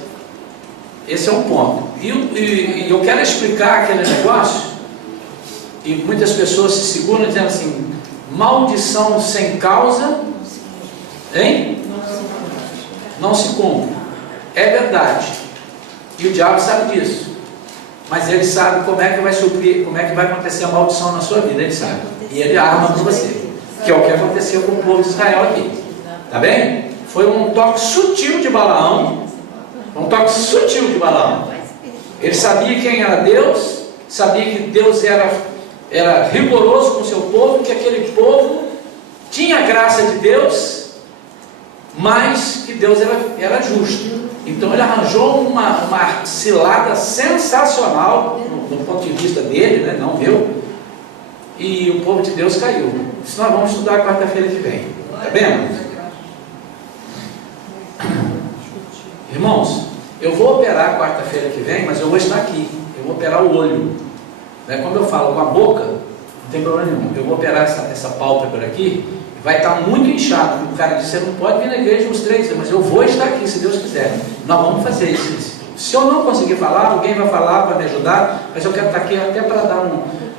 esse é um ponto. E eu quero explicar aquele negócio, e muitas pessoas se seguram dizendo assim: maldição sem causa, hein? Não se cumpre. É verdade. E o diabo sabe disso. Mas ele sabe como é que vai suprir, como é que vai acontecer a maldição na sua vida. Ele sabe. E ele arma para você. Que é o que aconteceu com o povo de Israel aqui. Tá bem? Foi um toque sutil de Balaão. Um toque sutil de Balaão. Ele sabia quem era Deus. Sabia que Deus era rigoroso com o seu povo, que aquele povo tinha a graça de Deus, mas que Deus era justo. Então ele arranjou uma cilada sensacional, do ponto de vista dele, né, não meu, e o povo de Deus caiu. Isso nós vamos estudar quarta-feira que vem. Tá bem? Irmãos, eu vou operar quarta-feira que vem, mas eu vou estar aqui. Eu vou operar o olho. Como eu falo com a boca, não tem problema nenhum. Eu vou operar essa pálpebra aqui, vai estar muito inchado. O cara disse: você não pode vir na igreja uns 3 dias, mas eu vou estar aqui, se Deus quiser. Nós vamos fazer isso. Se eu não conseguir falar, alguém vai falar para me ajudar, mas eu quero estar aqui até para dar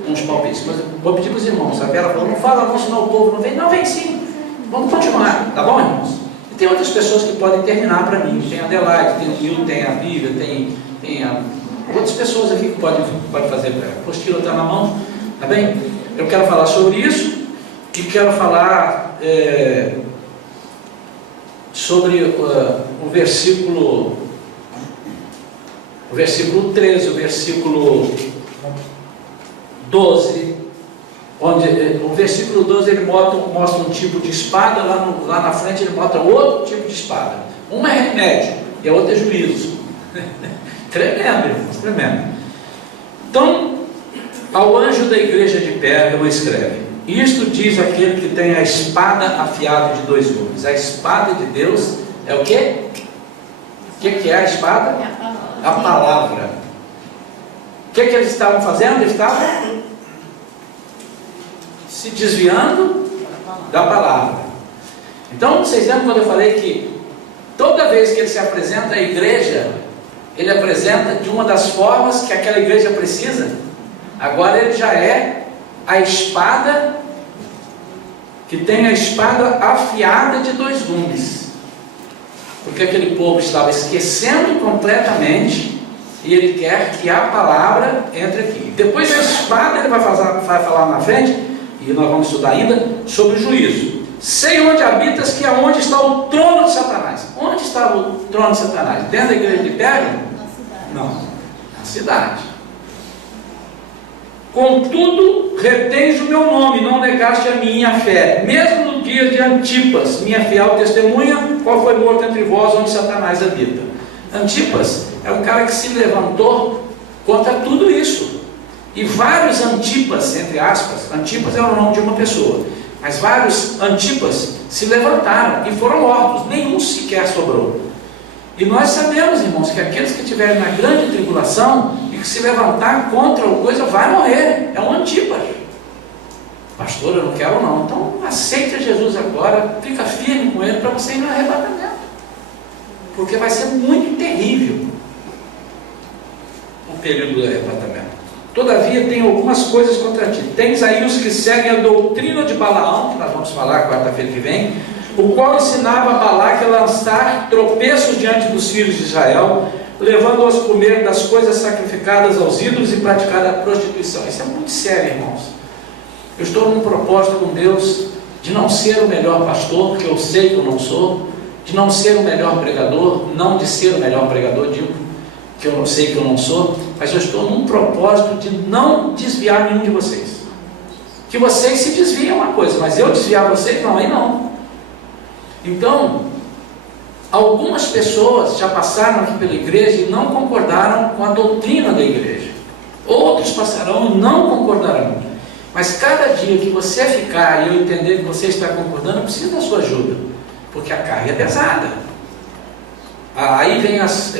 uns palpites. Mas eu vou pedir para os irmãos. A Bela falou: não fala não, senão o povo não vem. Não, vem sim. Vamos continuar, tá bom, irmãos? E tem outras pessoas que podem terminar para mim. Tem a Adelaide, tem o Nil, tem a Bíblia, tem outras pessoas aqui que podem fazer. A apostila está na mão, tá bem? Eu quero falar sobre isso, e quero falar sobre o versículo 13, o versículo 12, onde o versículo 12 ele mostra um tipo de espada, lá na frente ele mostra outro tipo de espada. Uma é remédio e a outra é juízo. Tremendo, irmãos, tremendo. Então, ao anjo da igreja de Pérgamo escreve: isto diz aquele que tem a espada afiada de 2 gumes. A espada de Deus é o quê? O que é a espada? A palavra. O que eles estavam fazendo? Eles estavam se desviando da palavra. Então, vocês lembram quando eu falei que toda vez que ele se apresenta à igreja, ele apresenta de uma das formas que aquela igreja precisa? Agora ele já é a espada, que tem a espada afiada de 2 gumes, porque aquele povo estava esquecendo completamente, e ele quer que a palavra entre aqui. Depois da espada ele vai falar na frente, e nós vamos estudar ainda sobre o juízo. Sei onde habitas, que é onde está o trono de Satanás. Onde está o trono de Satanás? Dentro da igreja de Pérgamo? Não, na cidade. Contudo, retens o meu nome, não negaste a minha fé, mesmo no dia de Antipas, minha fiel testemunha, qual foi morto entre vós, onde Satanás habita. Antipas é um cara que se levantou contra tudo isso. E vários Antipas, entre aspas, Antipas é o nome de uma pessoa, mas vários Antipas se levantaram e foram mortos, nenhum sequer sobrou. E nós sabemos, irmãos, que aqueles que estiverem na grande tribulação e que se levantar contra alguma coisa, vai morrer. É um Antipas. Pastor, eu não quero não. Então aceita Jesus agora, fica firme com ele para você ir no arrebatamento. Porque vai ser muito terrível o período do arrebatamento. Todavia tem algumas coisas contra ti. Tens aí os que seguem a doutrina de Balaão, que nós vamos falar quarta-feira que vem, o qual ensinava a Balaque a lançar tropeços diante dos filhos de Israel, levando-os a comer das coisas sacrificadas aos ídolos e praticar a prostituição. Isso é muito sério, irmãos. Eu estou num propósito com Deus de não ser o melhor pastor, que eu sei que eu não sou, de não ser o melhor pregador, não de ser o melhor pregador, digo que eu não sei que eu não sou, mas eu estou num propósito de não desviar nenhum de vocês. Que vocês se desviem é uma coisa, mas eu desviar vocês, não, aí não. Então, algumas pessoas já passaram aqui pela igreja e não concordaram com a doutrina da igreja. Outros passarão e não concordarão. Mas cada dia que você ficar e eu entender que você está concordando, eu preciso da sua ajuda, porque a carga é pesada. Aí vem as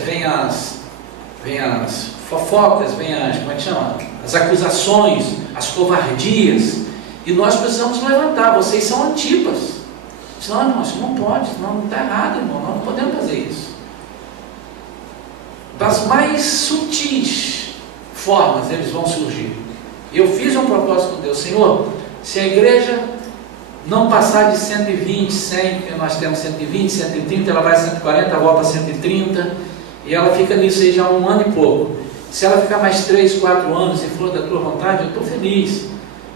fofocas, como é que chama? As acusações, as covardias, e nós precisamos levantar. Vocês são Antipas. Não, irmão, isso não pode, não está errado, irmão, nós não podemos fazer isso. Das mais sutis formas eles vão surgir. Eu fiz um propósito com Deus, Senhor, se a igreja não passar de 120, 100, porque nós temos 120, 130, ela vai a 140, volta a 130, e ela fica nisso aí já há 1 ano e pouco. Se ela ficar mais 3, 4 anos e for da tua vontade, eu estou feliz.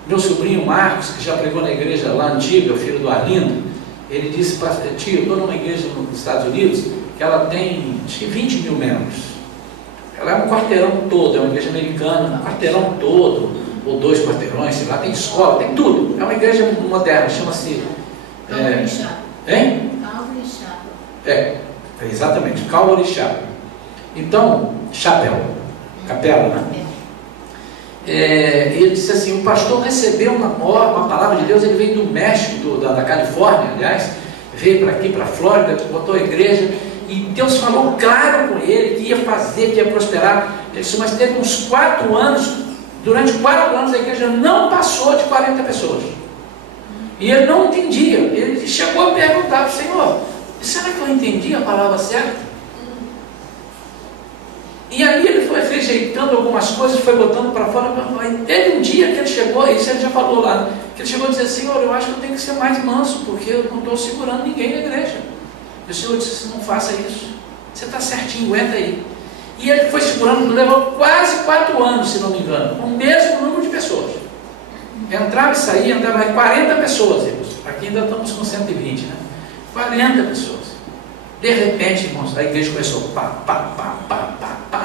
Meu sobrinho Marcos, que já pregou na igreja lá antiga, o filho do Arlindo, ele disse, tio, eu estou numa igreja nos Estados Unidos, que ela tem, acho que 20 mil membros. Ela é um quarteirão todo, é uma igreja americana, um quarteirão todo, ou 2 quarteirões, sei lá, tem escola, tem tudo. É uma igreja moderna, chama-se... Calvary Chapel. Hein? Calvary Chapel. Exatamente, Calvary Chapel. Então, chapéu, capela, né? Ele disse assim, o pastor recebeu uma palavra de Deus, ele veio do México, da Califórnia, aliás, veio para aqui, para a Flórida, botou a igreja, e Deus falou claro com ele, que ia fazer, que ia prosperar. Ele disse, mas teve uns 4 anos, durante 4 anos a igreja não passou de 40 pessoas. E ele não entendia, ele chegou a perguntar para o Senhor, será que eu entendi a palavra certa? E aí ele foi rejeitando algumas coisas, foi botando para fora. Teve um dia que ele chegou, isso ele já falou lá, que ele chegou a dizer, Senhor, eu acho que eu tenho que ser mais manso, porque eu não estou segurando ninguém na igreja. E o Senhor disse, não faça isso, você está certinho, aguenta aí. E ele foi segurando, levou quase 4 anos, se não me engano, com o mesmo número de pessoas. Entrava e saía, entrava 40 pessoas, irmãos. Aqui ainda estamos com 120, né? 40 pessoas. De repente, irmãos, a igreja começou pá,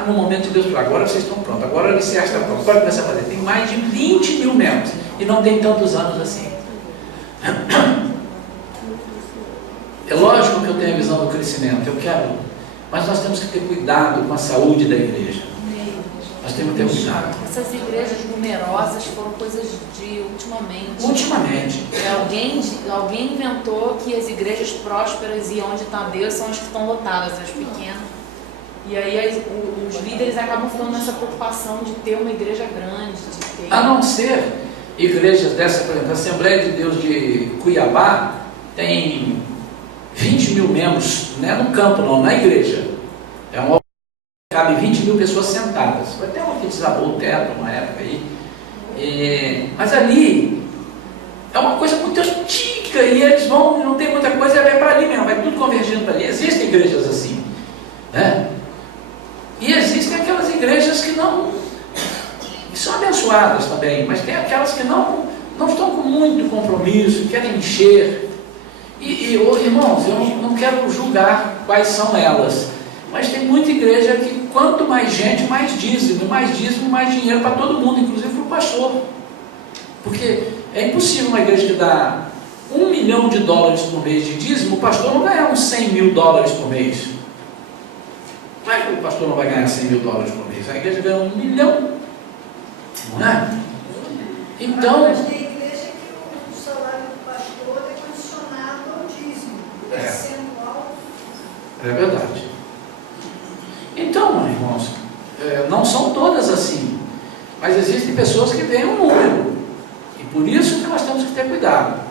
no momento de Deus falou, agora vocês estão prontos, agora o alicerce está pronto, pode começar a fazer. Tem mais de 20 mil membros e não tem tantos anos assim. É lógico que eu tenho a visão do crescimento, eu quero, mas nós temos que ter cuidado com a saúde da igreja. Nós temos que ter cuidado. Essas igrejas numerosas foram coisas de ultimamente. Ultimamente. Alguém inventou que as igrejas prósperas e onde está Deus são as que estão lotadas, as pequenas. E aí os líderes acabam ficando nessa preocupação de ter uma igreja grande, de ter... A não ser igrejas dessa, por exemplo, a Assembleia de Deus de Cuiabá tem 20 mil membros, não é no campo não, na igreja. É uma cabe 20 mil pessoas sentadas. Foi até uma que desabou o teto uma época aí. Mas ali é uma coisa muito antiga e eles vão, não tem muita coisa, vai para ali mesmo, vai tudo convergindo para ali. Existem igrejas assim, né? E existem aquelas igrejas que são abençoadas também, mas tem aquelas que não estão com muito compromisso, querem encher. Irmãos, eu não quero julgar quais são elas, mas tem muita igreja que quanto mais gente, mais dízimo, mais dinheiro para todo mundo, inclusive para o pastor. Porque é impossível uma igreja que dá $1 milhão por mês de dízimo, o pastor não ganhar uns $100 mil por mês. Como é que o pastor não vai ganhar $100 mil por mês? A igreja ganha $1 milhão. Não é? Então, Mas tem igreja que o salário do pastor é condicionado ao dízimo, percentual. é verdade. Então, irmãos, não são todas assim, mas existem pessoas que veem um número, e por isso que nós temos que ter cuidado.